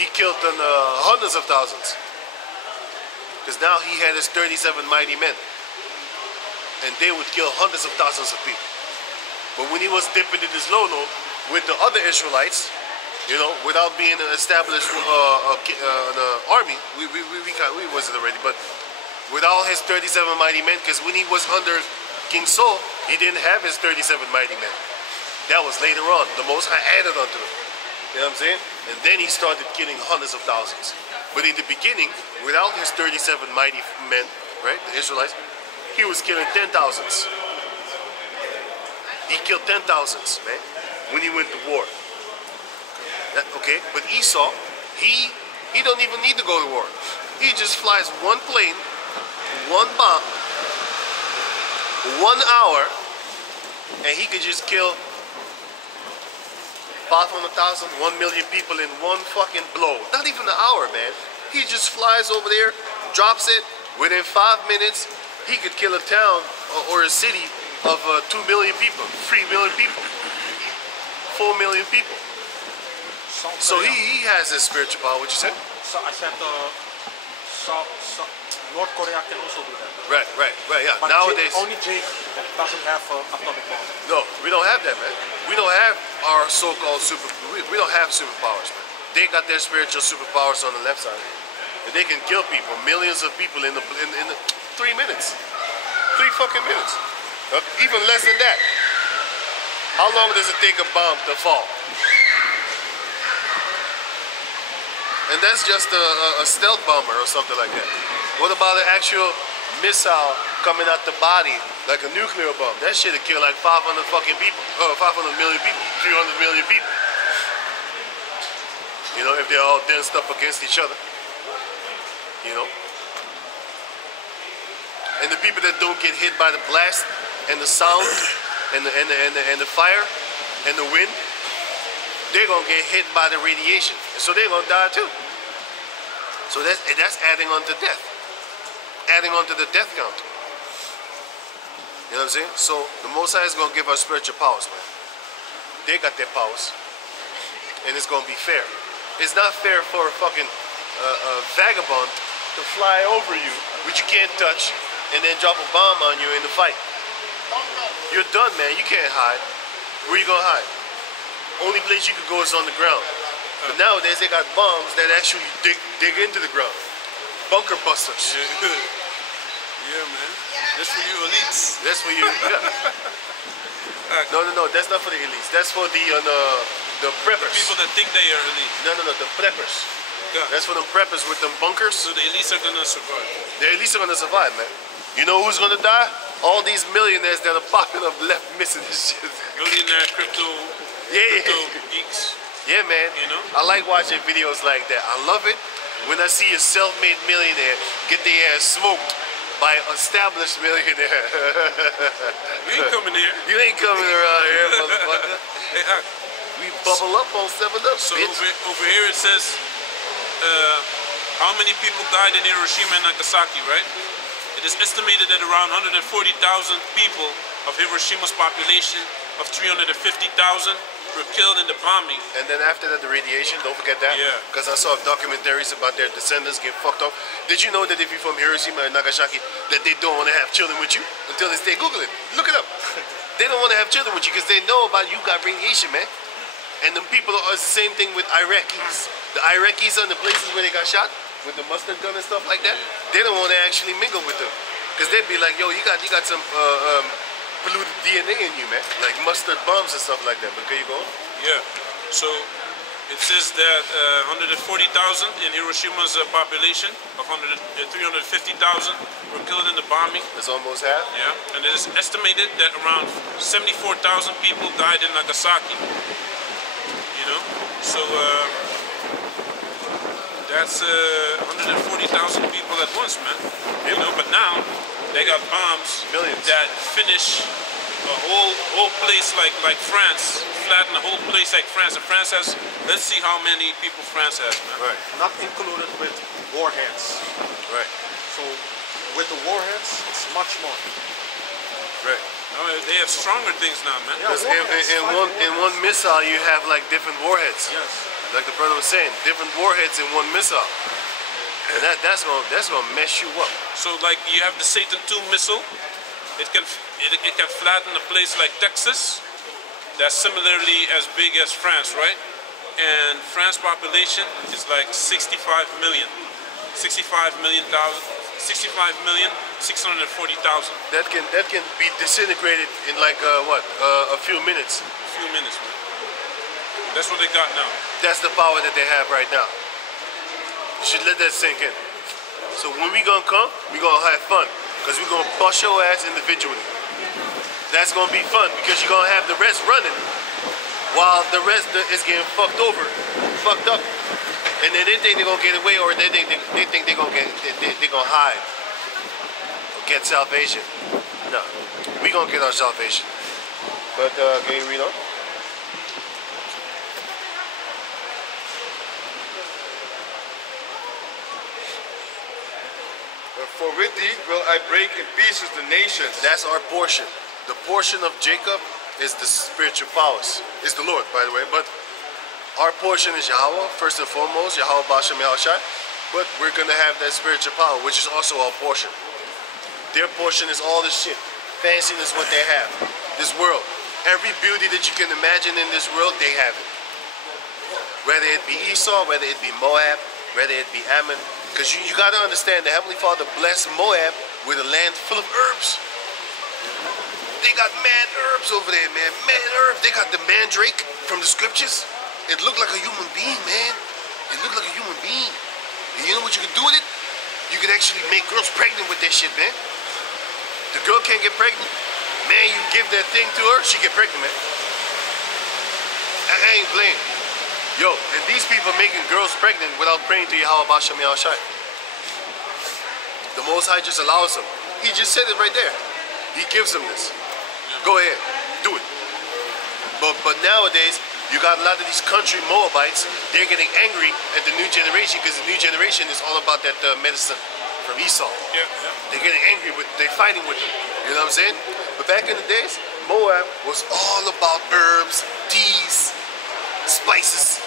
he killed hundreds of thousands. Because now he had his 37 mighty men. And they would kill hundreds of thousands of people. But when he was dipping in his lolo with the other Israelites, you know, without being an established army, we wasn't already, but with all his 37 mighty men, because when he was under King Saul, he didn't have his 37 mighty men. That was later on. The Most High added onto him. You know what I'm saying? And then he started killing hundreds of thousands. But in the beginning, without his 37 mighty men, right, the Israelites, he was killing 10,000s. He killed 10,000s, man, when he went to war. Okay, but Esau, he don't even need to go to war. He just flies one plane, one bomb, 1 hour, and he could just kill 500,000, 1 million people in one fucking blow. Not even an hour, man. He just flies over there, drops it. Within 5 minutes, he could kill a town or a city of 2 million people, 3 million people, 4 million people. So he has his spiritual power. What you said? So I said North Korea can also do that. Right, yeah. But Nowadays, only Jake doesn't have atomic bomb. no, we don't have that, man. We don't have our so-called we don't have superpowers, man. They got their spiritual superpowers on the left side. And they can kill people, millions of people in the 3 minutes. 3 fucking minutes. Even less than that. How long does it take a bomb to fall? And that's just a stealth bomber or something like that. What about an actual missile coming out the body like a nuclear bomb. That shit would kill like 500 fucking people. 500 million people. 300 million people. You know, if they're all densed up against each other. You know? And the people that don't get hit by the blast and the sound and the fire and the wind, they're gonna get hit by the radiation. So they're gonna die too. So that's adding on to death. Adding on to the death count. You know what I'm saying? So the Most High is gonna give us spiritual powers, man. They got their powers. And it's gonna be fair. It's not fair for a fucking vagabond to fly over you, which you can't touch, and then drop a bomb on you in the fight. You're done, man. You can't hide. Where you gonna hide? Only place you could go is on the ground. But nowadays they got bombs that actually dig into the ground. Bunker busters. Yeah, yeah, man. That's for you elites. That's for you. Yeah. No. That's not for the elites. That's for the preppers. People that think they are elite. No. The preppers. Yeah. That's for them preppers with them bunkers. So the elites are gonna survive. The elites are gonna survive, man. You know who's gonna die? All these millionaires that are popping up left missing this shit. Millionaire crypto geeks. Yeah, man. You know? I like watching videos like that. I love it when I see a self-made millionaire get their ass smoked by an established millionaire. You ain't coming here. You ain't coming around here, motherfucker. Hey, We bubble up on 7-Up, so bitch. over here it says how many people died in Hiroshima and Nagasaki, right? It is estimated that around 140,000 people of Hiroshima's population of 350,000 were killed in the bombing. And then after that, the radiation, don't forget that. Yeah. Because I saw documentaries about their descendants get fucked up. Did you know that if you're from Hiroshima and Nagasaki, that they don't want to have children with you? Until this day, Google it. Look it up. They don't want to have children with you because they know about you got radiation, man. And the people are the same thing with Iraqis. The Iraqis are in the places where they got shot with the mustard gun and stuff like that. They don't want to actually mingle with them. Because they'd be like, yo, you got some polluted DNA in you, man. Like mustard bombs and stuff like that. But can you go? Yeah. So it says that 140,000 in Hiroshima's population of 350,000 were killed in the bombing. It's almost half. Yeah. And it is estimated that around 74,000 people died in Nagasaki. You know? So that's 140,000 people at once, man. You know, but now they got bombs Millions. that finish a whole place like France, flatten the whole place like France. And France has, let's see how many people France has, man. Right. Not included with warheads. Right. So with the warheads, it's much more. Right. No, they have stronger things now, man. Yeah, Because warheads, in one missile you have like different warheads. Yes. Like the brother was saying, different warheads in one missile. And that's gonna mess you up. So like you have the Satan II missile. It can flatten a place like Texas. That's similarly as big as France, right? And France population is like 65 million. 65,640,000. That can be disintegrated in like a few minutes. A few minutes, man. That's what they got now. That's the power that they have right now. You should let that sink in. So when we gonna come, we gonna have fun. Because we gonna bust your ass individually. That's gonna be fun because you're gonna have the rest running while the rest is getting fucked up. And then they think they're gonna get away, or they think they're gonna hide or get salvation. No, we gonna get our salvation. But can you read on? For with thee will I break in pieces the nations. That's our portion. The portion of Jacob is the spiritual powers. Is the Lord, by the way. But our portion is Yahweh, first and foremost, Yahweh Bashem Yahushai. But we're going to have that spiritual power, which is also our portion. Their portion is all this shit. Fanciness, what they have. This world. Every beauty that you can imagine in this world, they have it. Whether it be Esau, whether it be Moab, whether it be Ammon. Because you got to understand, the Heavenly Father blessed Moab with a land full of herbs. They got mad herbs over there, man. Mad herbs. They got the mandrake from the scriptures. It looked like a human being, man. It looked like a human being. And you know what you could do with it? You can actually make girls pregnant with that shit, man. The girl can't get pregnant. Man, you give that thing to her, she get pregnant, man. I ain't playing. Yo, and these people making girls pregnant without praying to Yahweh Bashem Yahushai. The Most High just allows them. He just said it right there. He gives them this. Go ahead, do it. But nowadays, you got a lot of these country Moabites, they're getting angry at the new generation because the new generation is all about that medicine from Esau. Yeah. They're getting angry they're fighting with them. You know what I'm saying? But back in the days, Moab was all about herbs, teas, spices.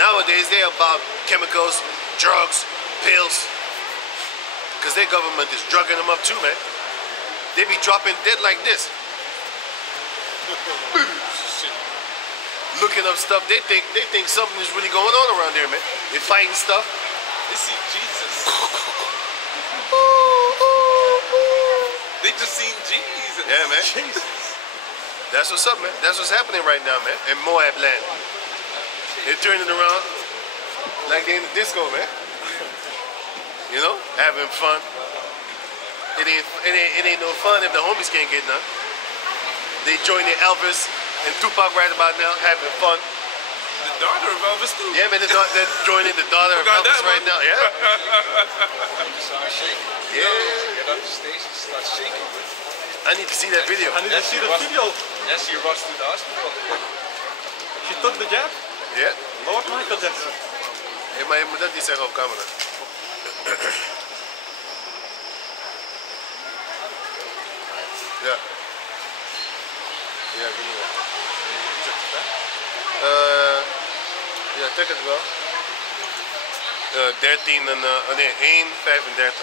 Nowadays, they're about chemicals, drugs, pills. Because their government is drugging them up too, man. They be dropping dead like this. Looking up stuff, they think something is really going on around there, man. They're fighting stuff. They see Jesus. They just seen Jesus. Yeah, man. Jesus. That's what's up, man. That's what's happening right now, man. In Moab land. They're turning around like they're in the disco, man. You know, having fun. It ain't no fun if the homies can't get none. They joining Elvis and Tupac right about now, having fun. The daughter of Elvis too. Yeah, man, they're joining the daughter of Elvis right now. Yeah. Start shaking. Yeah. Get up the stage and start shaking. I need to see that video. I need to see the video. Yes, you rushed to the hospital. She took the jab. Yeah. Lord Michael Jackson. Ja, maar je moet dat niet zeggen op camera. Ja. Ja, ik weet niet wat. Ja, check het wel. 13 en, nee, 1,35.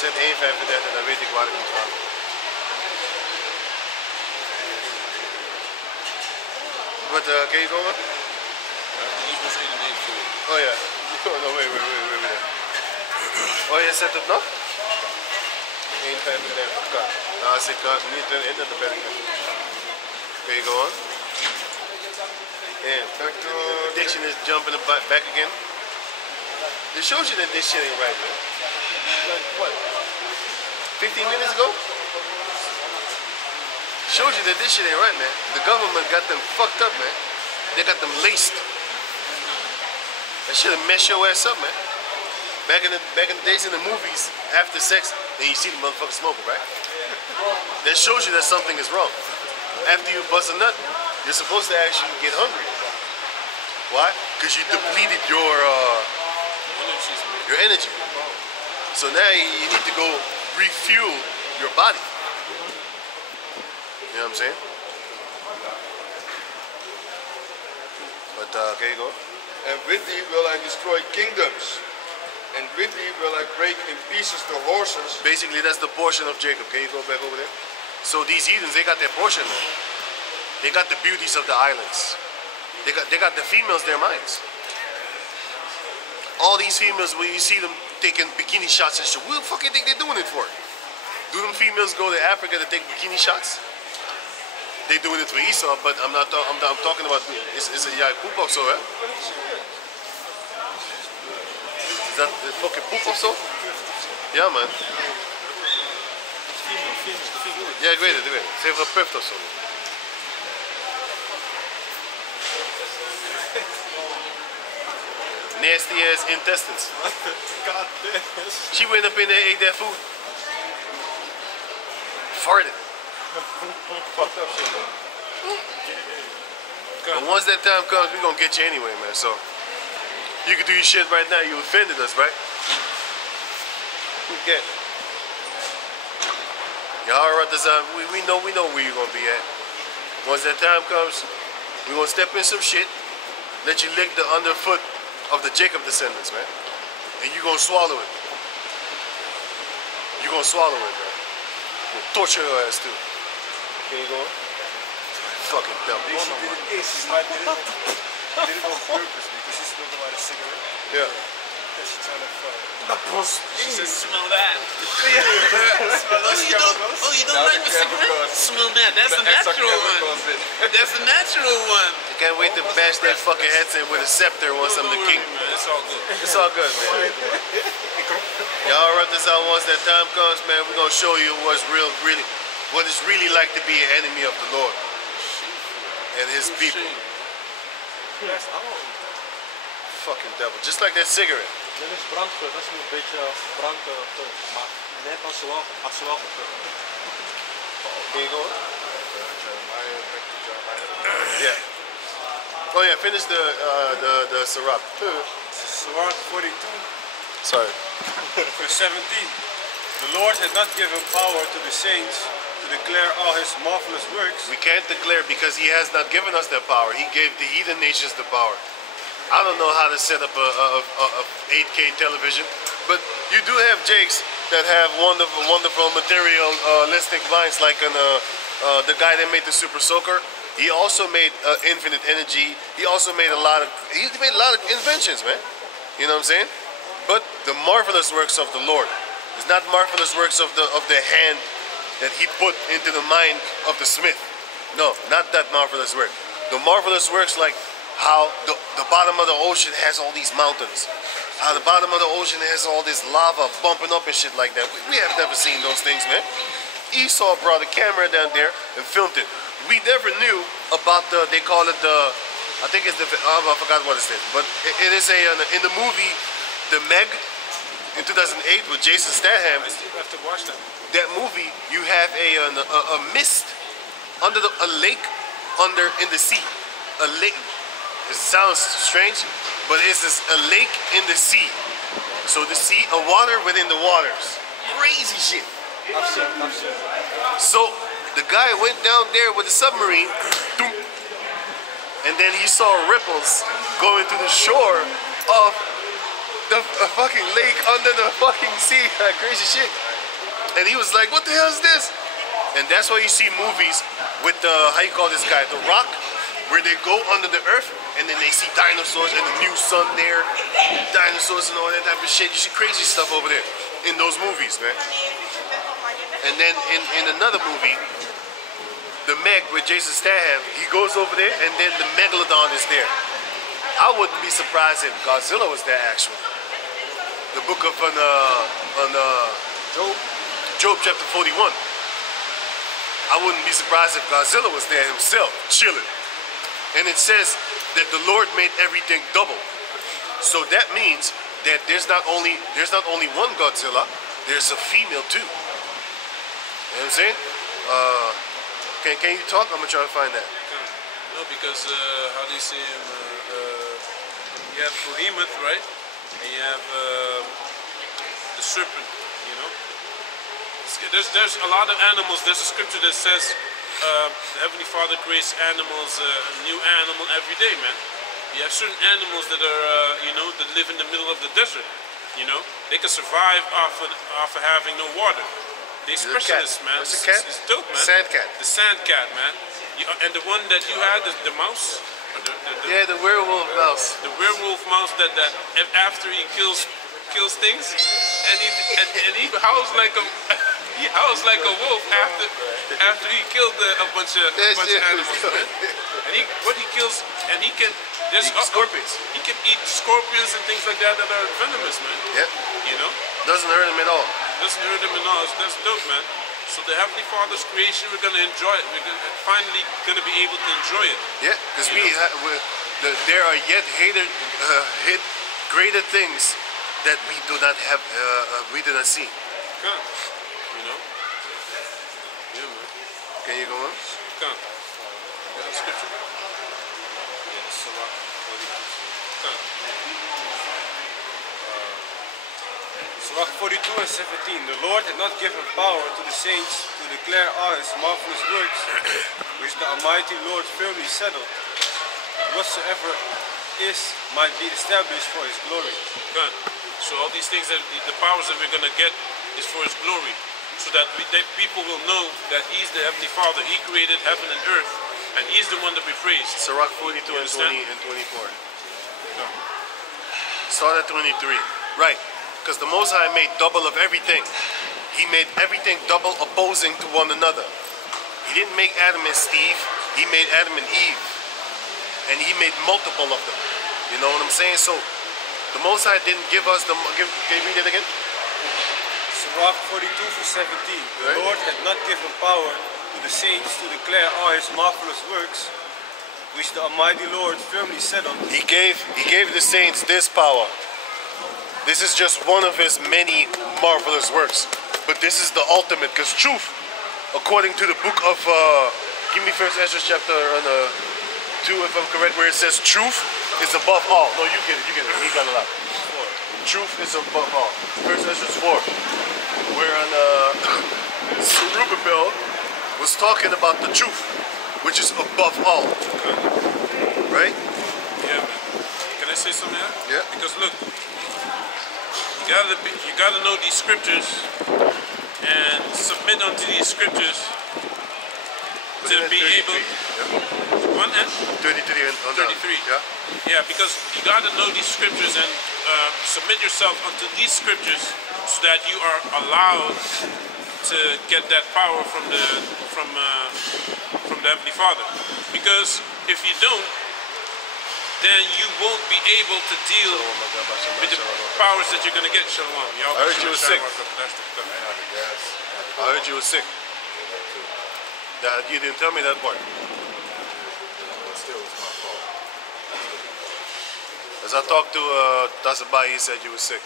Zet 1,35, dan weet ik waar ik moet gaan. But, can you go on? Oh ja. Oh, no, wait. Oh, je zet het nog? 1,35 kan. Nou, als ik niet in de ben. Can you go on? Yeah. Addiction is jumping back again. This shows you that this shit ain't right, man. Like, what? 15 minutes ago? Shows you that this shit ain't right, man. The government got them fucked up, man. They got them laced. That shit'll mess your ass up, man. Back in the days in the movies, after sex, then you see the motherfucker smoking, right? That shows you that something is wrong. After you bust a nut, you're supposed to actually get hungry. Why? Because you depleted your energy. So now you need to go refuel your body. You know what I'm saying? But okay, go. And with thee will I destroy kingdoms, and with thee will I break in pieces the horses. Basically, that's the portion of Jacob. Can you go back over there? So these heathens, they got their portion. They got the beauties of the islands. They got the females, their minds. All these females, when you see them taking bikini shots and shit, what the fuck you think they're doing it for? Do them females go to Africa to take bikini shots? They doing it for Esau, but I'm talking about it's a yeah, poep of so, hè? Is that the fucking poep of so? Ja, man. Ja, ik weet het. Ze heeft gepuft of zo. Nasty ass intestines. God damn. She went up in there, ate that food. Farted. Fucked up shit, man. And once that time comes, we're gonna get you anyway, man. So you can do your shit right now. You offended us, right? Get. We know where you're gonna be at. Once that time comes, we're gonna step in some shit, let you lick the underfoot of the Jacob descendants, man. And you're gonna swallow it. You're gonna swallow it, man. We'll torture your ass too. Can you go on? Fucking dumb. He did it on purpose because he smoked about a cigarette. Yeah. Because you're trying to fuck. She said, smell that. chemicals. Oh, you don't Now like the the cigarette? chemicals. Smell that. That's the extra natural one. chemicals in. That's the natural one. I can't wait to bash that fucking headset with a scepter once I'm the king. Man, it's all good. It's all good, man. Y'all run this out once that time comes, man. We're gonna show you what it's really like to be an enemy of the Lord and his people. Fucking devil. Just like that cigarette. Dit is brandgeur, dat is nu een beetje brandgeur, maar net als ze wel Can you go on? Yeah. Oh yeah, finish the Sirach. Sirach 42, Sorry. verse 17. The Lord had not given power to the saints to declare all his marvelous works. We can't declare because he has not given us that power. He gave the heathen nations the power. I don't know how to set up a 8K television, but you do have jakes that have wonderful materialistic minds, like the guy that made the Super Soaker. He also made infinite energy. He also made a lot of inventions, man. You know what I'm saying? But the marvelous works of the Lord is not marvelous works of the hand that he put into the mind of the smith. No, not that marvelous work. The marvelous works like how the bottom of the ocean has all these mountains. How the bottom of the ocean has all this lava bumping up and shit like that. We have never seen those things, man. Esau brought a camera down there and filmed it. We never knew about they call it I think it's I forgot what it is. But it is in the movie, The Meg, in 2008 with Jason Statham. I still have to watch that. That movie, you have a mist under a lake in the sea. A lake. It sounds strange, but it's a lake in the sea. So the sea, a water within the waters. Crazy shit. I've seen. So the guy went down there with a submarine, and then he saw ripples going to the shore of the fucking lake under the fucking sea. Crazy shit. And he was like, what the hell is this? And that's why you see movies with how you call this guy, The Rock, where they go under the earth and then they see dinosaurs and the new sun there, dinosaurs and all that type of shit. You see crazy stuff over there in those movies, man. And then in another movie, The Meg with Jason Statham, he goes over there and then the megalodon is there. I wouldn't be surprised if Godzilla was there actually. The book of Job chapter 41. I wouldn't be surprised if Godzilla was there himself, chilling. And it says that the Lord made everything double. So that means that there's not only one Godzilla, there's a female too. You know what I'm saying? Can you talk? I'm gonna try to find that. No, because how do you say him? You have Behemoth, right? And you have the serpent. You know, there's a lot of animals. There's a scripture that says the Heavenly Father creates animals, a new animal every day, man. You have certain animals that are, that live in the middle of the desert. You know, they can survive off of having no water. They specialists, man. What's a cat? It's dope, man. Sand cat. The sand cat, man. And the one that you had, the mouse. Yeah, the werewolf mouse. The werewolf mouse that after he kills things, and he howls like a a wolf after he killed a bunch of animals, man. And he kills, and he can scorpions. He can eat scorpions and things like that are venomous, man. Yep. You know. Doesn't hurt him at all. Doesn't hurt him at all. That's dope, man. So the Heavenly Father's creation, we're gonna enjoy it. We're finally gonna be able to enjoy it. Yeah, because there are yet greater things that we do not have, we do not see. Come, you know. Yeah, man. Can you go on? Come. You got a scripture? Yeah, the Sirach 42. Come. Sirach 42 and 17. The Lord had not given power to the saints to declare all his marvelous works, which the Almighty Lord firmly settled. Whatsoever is might be established for his glory. Good. So all these things, that the powers that we're going to get is for his glory. So that people will know that he's the Heavenly Father. He created heaven and earth. And he's the one to be praised. Sirach 42 and 20 and 24. Start at 23. Right. Because the Most High made double of everything. He made everything double opposing to one another. He didn't make Adam and Steve. He made Adam and Eve. And he made multiple of them. You know what I'm saying? So the Most High didn't give us the... Can you read it again? Sirach 42:17. The Right. Lord had not given power to the saints to declare all his marvelous works, which the Almighty Lord firmly said unto them. He gave the saints this power. This is just one of his many marvelous works. But this is the ultimate, because truth, according to the book of, give me First Ezra chapter 2, if I'm correct, where it says truth is above all. No, you get it. He got it out. Truth is above all. First Ezra 4, where Zerubbabel was talking about the truth, which is above all. Right? Yeah, man. Can I say something there? Yeah. Because look, you gotta know these scriptures and submit unto these scriptures to be able. Yeah. 1 and 33 and 33. Yeah. Yeah, because you gotta know these scriptures and submit yourself unto these scriptures so that you are allowed to get that power from the Heavenly Father. Because if you don't, then you won't be able to deal with the powers that you're going to get. Shalom. I heard you were sick. I heard you were sick. You didn't tell me that part. As I talked to Tasabai, he said you were sick.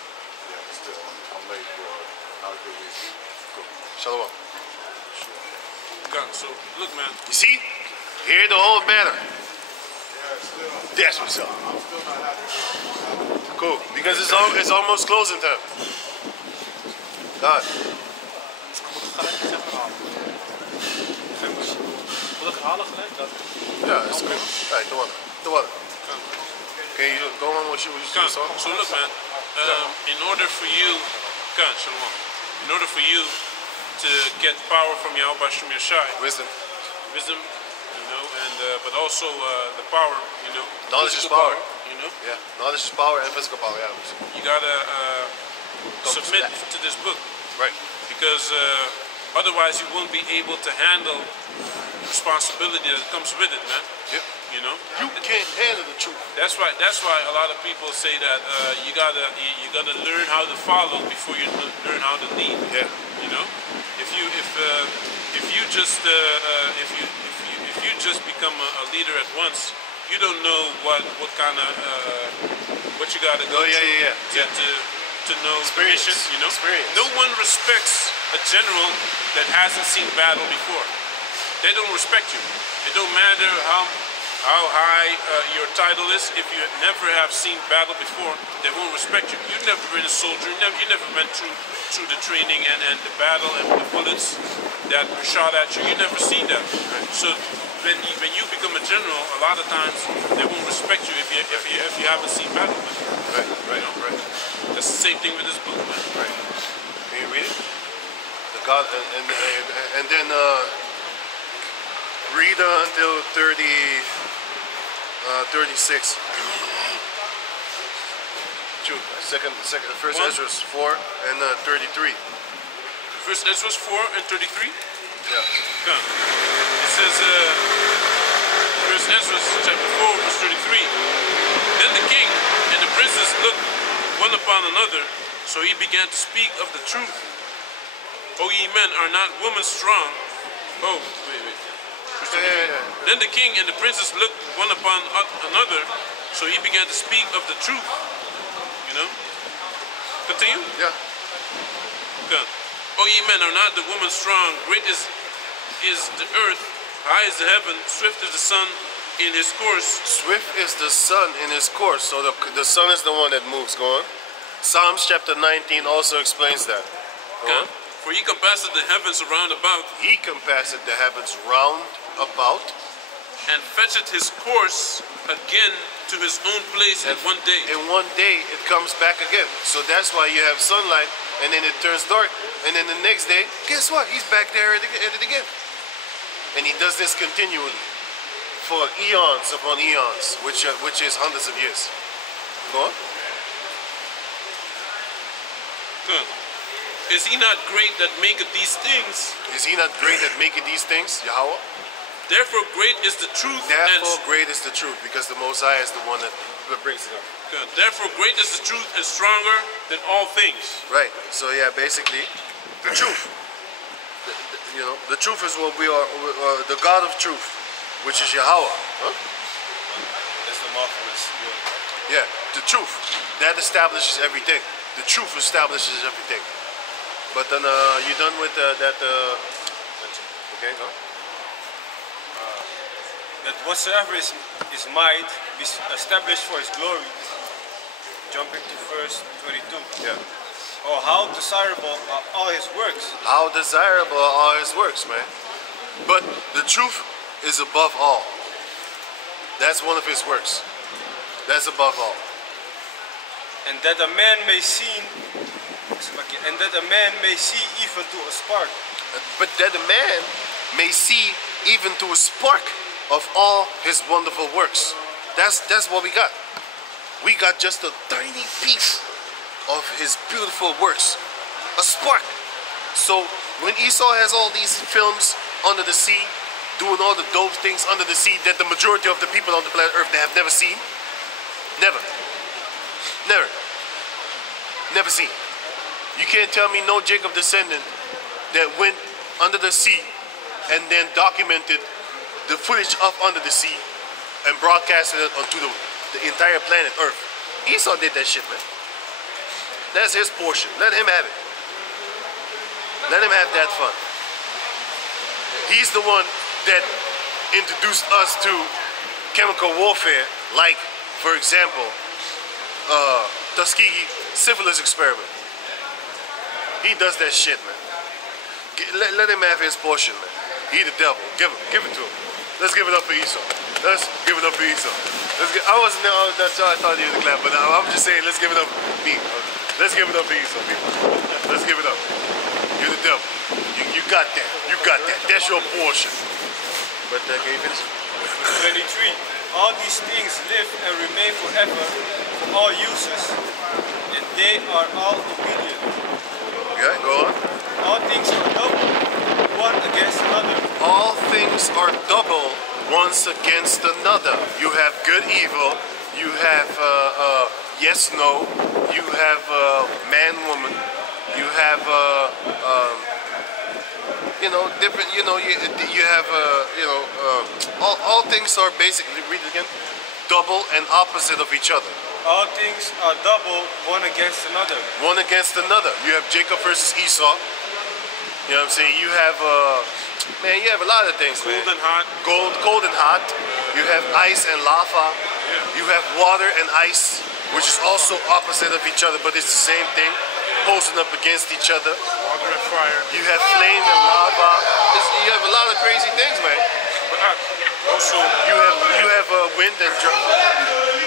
Shalom. So, look, man. You see? Hear the whole matter. That's what's up. Cool. Because it's almost closing time. God. Yeah, it's good. Alright, the water. Okay, you go on what you Khan, saw. so look, man. In order for you, Khan, shalom. In order for you to get power from Yahweh Shem Yeshai, Wisdom. you know, and but also the power, you know. Knowledge is physical power. You know, Yeah. Knowledge is power and physical power, yeah. you gotta Don't submit do that. to this book Right. because otherwise you won't be able to handle responsibility that comes with it, man. Yep. You know. You can't handle the truth. That's why a lot of people say that you gotta learn how to follow before you learn how to lead. Yeah. You know, if you just become a leader at once, you don't know what kind of what you gotta go through to know Experience. mission. You know, Experience. no one respects a general that hasn't seen battle before. They don't respect you. It don't matter how high your title is. If you never have seen battle before, they won't respect you. You've never been a soldier. You never went through the training and the battle and the bullets that were shot at you. You never seen that. So when you become a general, a lot of times they won't respect you if you haven't seen battle. Right. Right. That's the same thing with this book, man. Right. Can you read it? The God and then read until 36. First One. Ezra 4 and 33. First Ezra 4 and 33. Yeah. Come. It says, First Ezra chapter 4 verse 33. Then the king and the princes looked one upon another, so he began to speak of the truth. O ye men, are not women strong? Oh, wait. Then the king and the princes looked one upon another, so he began to speak of the truth. You know? Continue? Yeah. Come. O ye men, are not the woman strong? Great is the earth, high is the heaven, swift is the sun in his course. Swift is the sun in his course. So the sun is the one that moves. Go on. Psalms chapter 19 also explains that. Go on. For he compasseth the heavens around about, He compasseth the heavens round about, and fetcheth his course again to his own place in one day. in one day it comes back again. So that's why you have sunlight, and then it turns dark, and then the next day, guess what? He's back there at it again. And he does this continually for eons upon eons, which is hundreds of years. Go on. Good. Is he not great that maketh these things? Is he not great at making these things, Yahweh? Therefore great is the truth. Therefore great is the truth, because the Most High is the one that brings it up. Good. Therefore great is the truth and stronger than all things. Right. So yeah, basically, the truth. You know, the truth is what we are. The God of truth, which is Yahweh. Huh? That's the marvelous word. Yeah, the truth. That establishes everything. The truth establishes everything. But then you done with that? Okay, go. That whatsoever is might be established for his glory. Jumping to verse 22. Yeah. Oh, how desirable are all his works. How desirable are all his works, man. But the truth is above all. That's one of his works. That's above all. And that a man may see, and that a man may see even to a spark. But that a man may see even to a spark of all his wonderful works. That's what we got. We got just a tiny piece of his beautiful works. A spark. So when Esau has all these films under the sea, doing all the dope things under the sea that the majority of the people on the planet Earth, they have never seen. Never. Never. Never seen. You can't tell me no Jacob descendant that went under the sea and then documented the footage of under the sea and broadcasted it onto the entire planet Earth. Esau did that shit, man. That's his portion. Let him have it. Let him have that fun. He's the one that introduced us to chemical warfare, like, for example, Tuskegee syphilis experiment. He does that shit, man. Let him have his portion, man. He the devil. Give it to him. Let's give it up for Esau. Let's give it up for Esau. That's how I thought you would clap, but I'm just saying, let's give it up for me. Let's give it up for Esau, people. Let's give it up. You're the devil. You got that. You got that. That's your portion. But can you finish? 23. All these things live and remain forever for all uses, and they are all obedient. Okay, go on. All things are double, one against another. All things are double, once against another. You have good, evil. You have yes, no. You have man, woman. You have you know, different. You know, you have you know, all things are basically, read it again, double and opposite of each other. All things are double, one against another. One against another. You have Jacob versus Esau. You know what I'm saying? You have man, you have a lot of things, man. Cold and hot. Cold and hot. You have ice and lava. You have water and ice, which is also opposite of each other, but it's the same thing, posing up against each other. Water and fire. You have flame and lava. You have a lot of crazy things, man. But also, You have wind and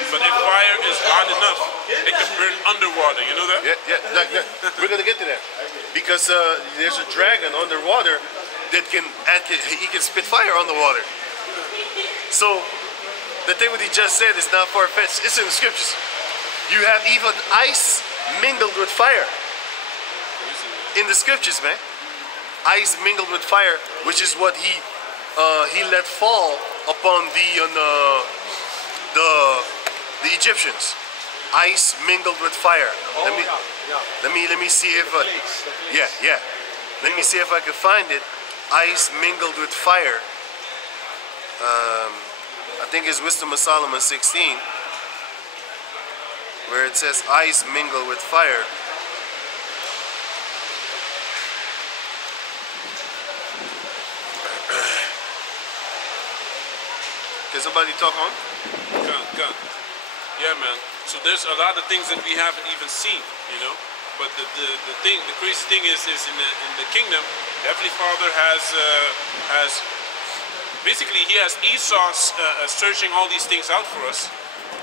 but if fire is hot enough, it can burn underwater. You know that? yeah. We're gonna get to that because there's a dragon underwater that he can spit fire on the water. So the thing what he just said is not far-fetched. It's in the scriptures. You have even ice mingled with fire in the scriptures, man. Ice mingled with fire, which is what he let fall upon the Egyptians. Ice mingled with fire. Let me see if yeah. Let me see if I can find it. Ice mingled with fire. I think it's Wisdom of Solomon 16, where it says ice mingled with fire. Can somebody talk on? Gun. Yeah, man. So there's a lot of things that we haven't even seen, you know. But the crazy thing is in the kingdom, the Heavenly Father has basically he has Esau searching all these things out for us,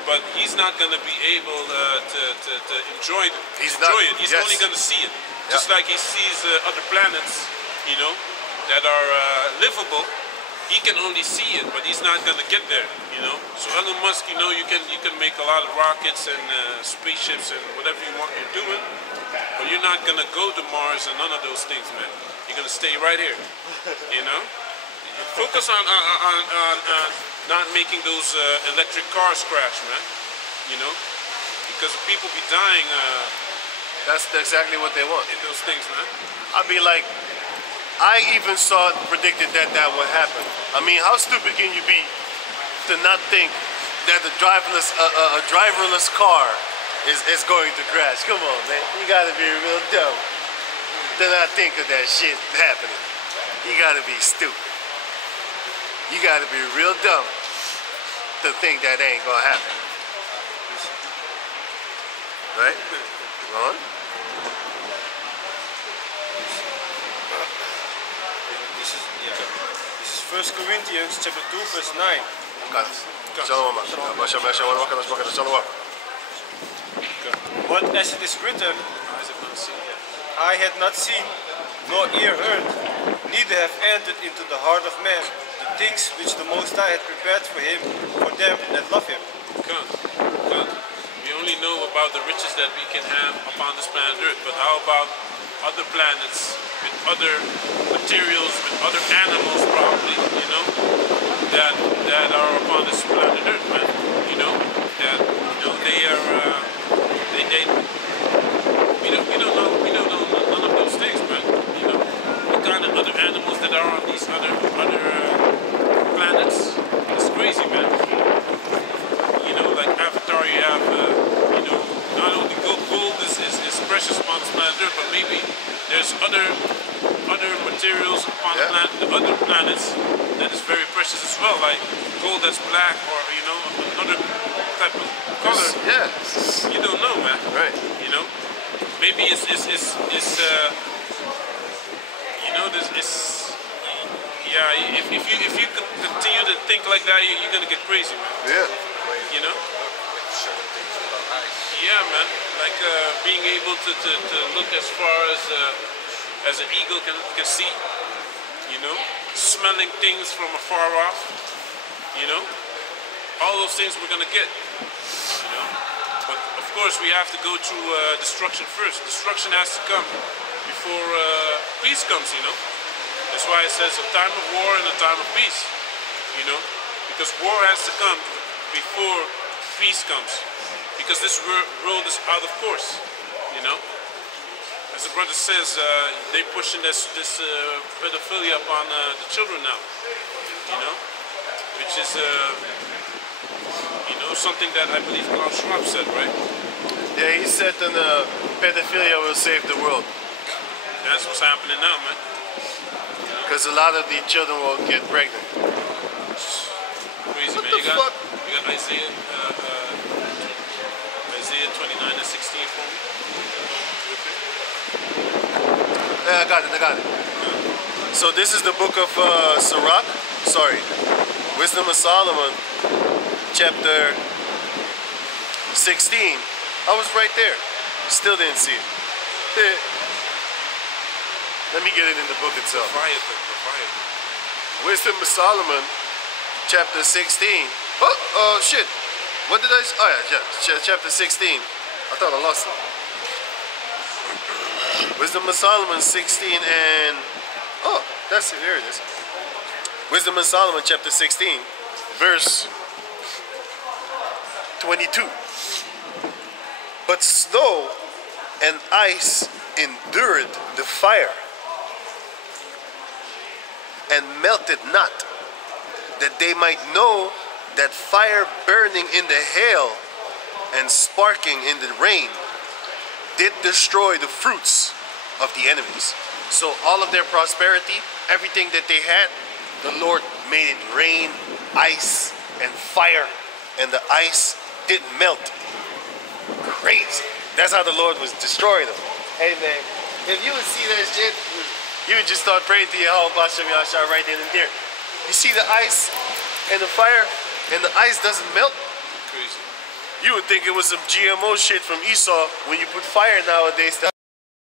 but he's not going to be able to enjoy it. He's only going to see it, just like he sees other planets, you know, that are livable. He can only see it, but he's not gonna get there, you know. So Elon Musk, you know, you can make a lot of rockets and spaceships and whatever you want you're doing, But you're not gonna go to Mars and none of those things, man. You're gonna stay right here. You know? Focus on not making those electric cars crash, man. You know? Because people be dying That's exactly what they want. in those things, man. I'd be like, I even saw it predicted that would happen. I mean, how stupid can you be to not think that a driverless car is going to crash? Come on, man. You gotta be real dumb to not think of that shit happening. You gotta be stupid. You gotta be real dumb to think that ain't gonna happen. Right? Ron? This is 1 Corinthians chapter 2 verse 9. Shalom. Shalom. But as it is written, I had not seen, nor ear heard, neither have entered into the heart of man the things which the Most High had prepared for him, for them that love him. Come. We only know about the riches that we can have upon this planet Earth, but how about other planets with other materials, with other animals probably, you know, that are upon this planet Earth, man. You know, that they are we don't know none of those things, man. You know, the kind of other animals that are on these other planets. It's crazy, man. You know, like Avatar, you have not only gold is precious upon this planet Earth, but maybe there's other materials upon the other planets that is very precious as well, like gold that's black, or another type of color. Yeah. You don't know, man. Right. You know, maybe it's this yeah. If you continue to think like that, you're gonna get crazy, man. Yeah. You know. Yeah, man. Like being able to look as far as an eagle can see. You know, smelling things from afar off. You know, all those things we're gonna get. You know, but of course we have to go through destruction first. Destruction has to come before peace comes. You know, that's why it says a time of war and a time of peace. You know, because war has to come before peace comes. Because this world is out of course, you know. As the brother says, they're pushing this pedophilia upon the children now, you know, which is, something that I believe Klaus Schwab said, right? Yeah, he said that pedophilia will save the world. That's what's happening now, man. Because a lot of the children will get pregnant. Crazy, What man. the fuck? You got Isaiah 29 and 16 for me. Yeah, I got it. So this is the book of Sirach. Sorry. Wisdom of Solomon, chapter 16. I was right there. Still didn't see it. Let me get it in the book itself. Wisdom of Solomon, chapter 16. Oh, shit. What did I say? Oh, yeah, chapter 16. I thought I lost it. Wisdom of Solomon 16 and... Oh, that's it. There it is. Wisdom of Solomon chapter 16, verse 22. But snow and ice endured the fire and melted not, that they might know that fire burning in the hail and sparking in the rain did destroy the fruits of the enemies. So all of their prosperity, everything that they had, the Lord made it rain, ice, and fire, and the ice didn't melt. Crazy. That's how the Lord was destroying them. Hey man, if you would see that shit, you would just start praying to Yahweh Bashem Yahshua right then and there. You see the ice and the fire, and the ice doesn't melt. Crazy. You would think it was some GMO shit from Esau when you put fire nowadays.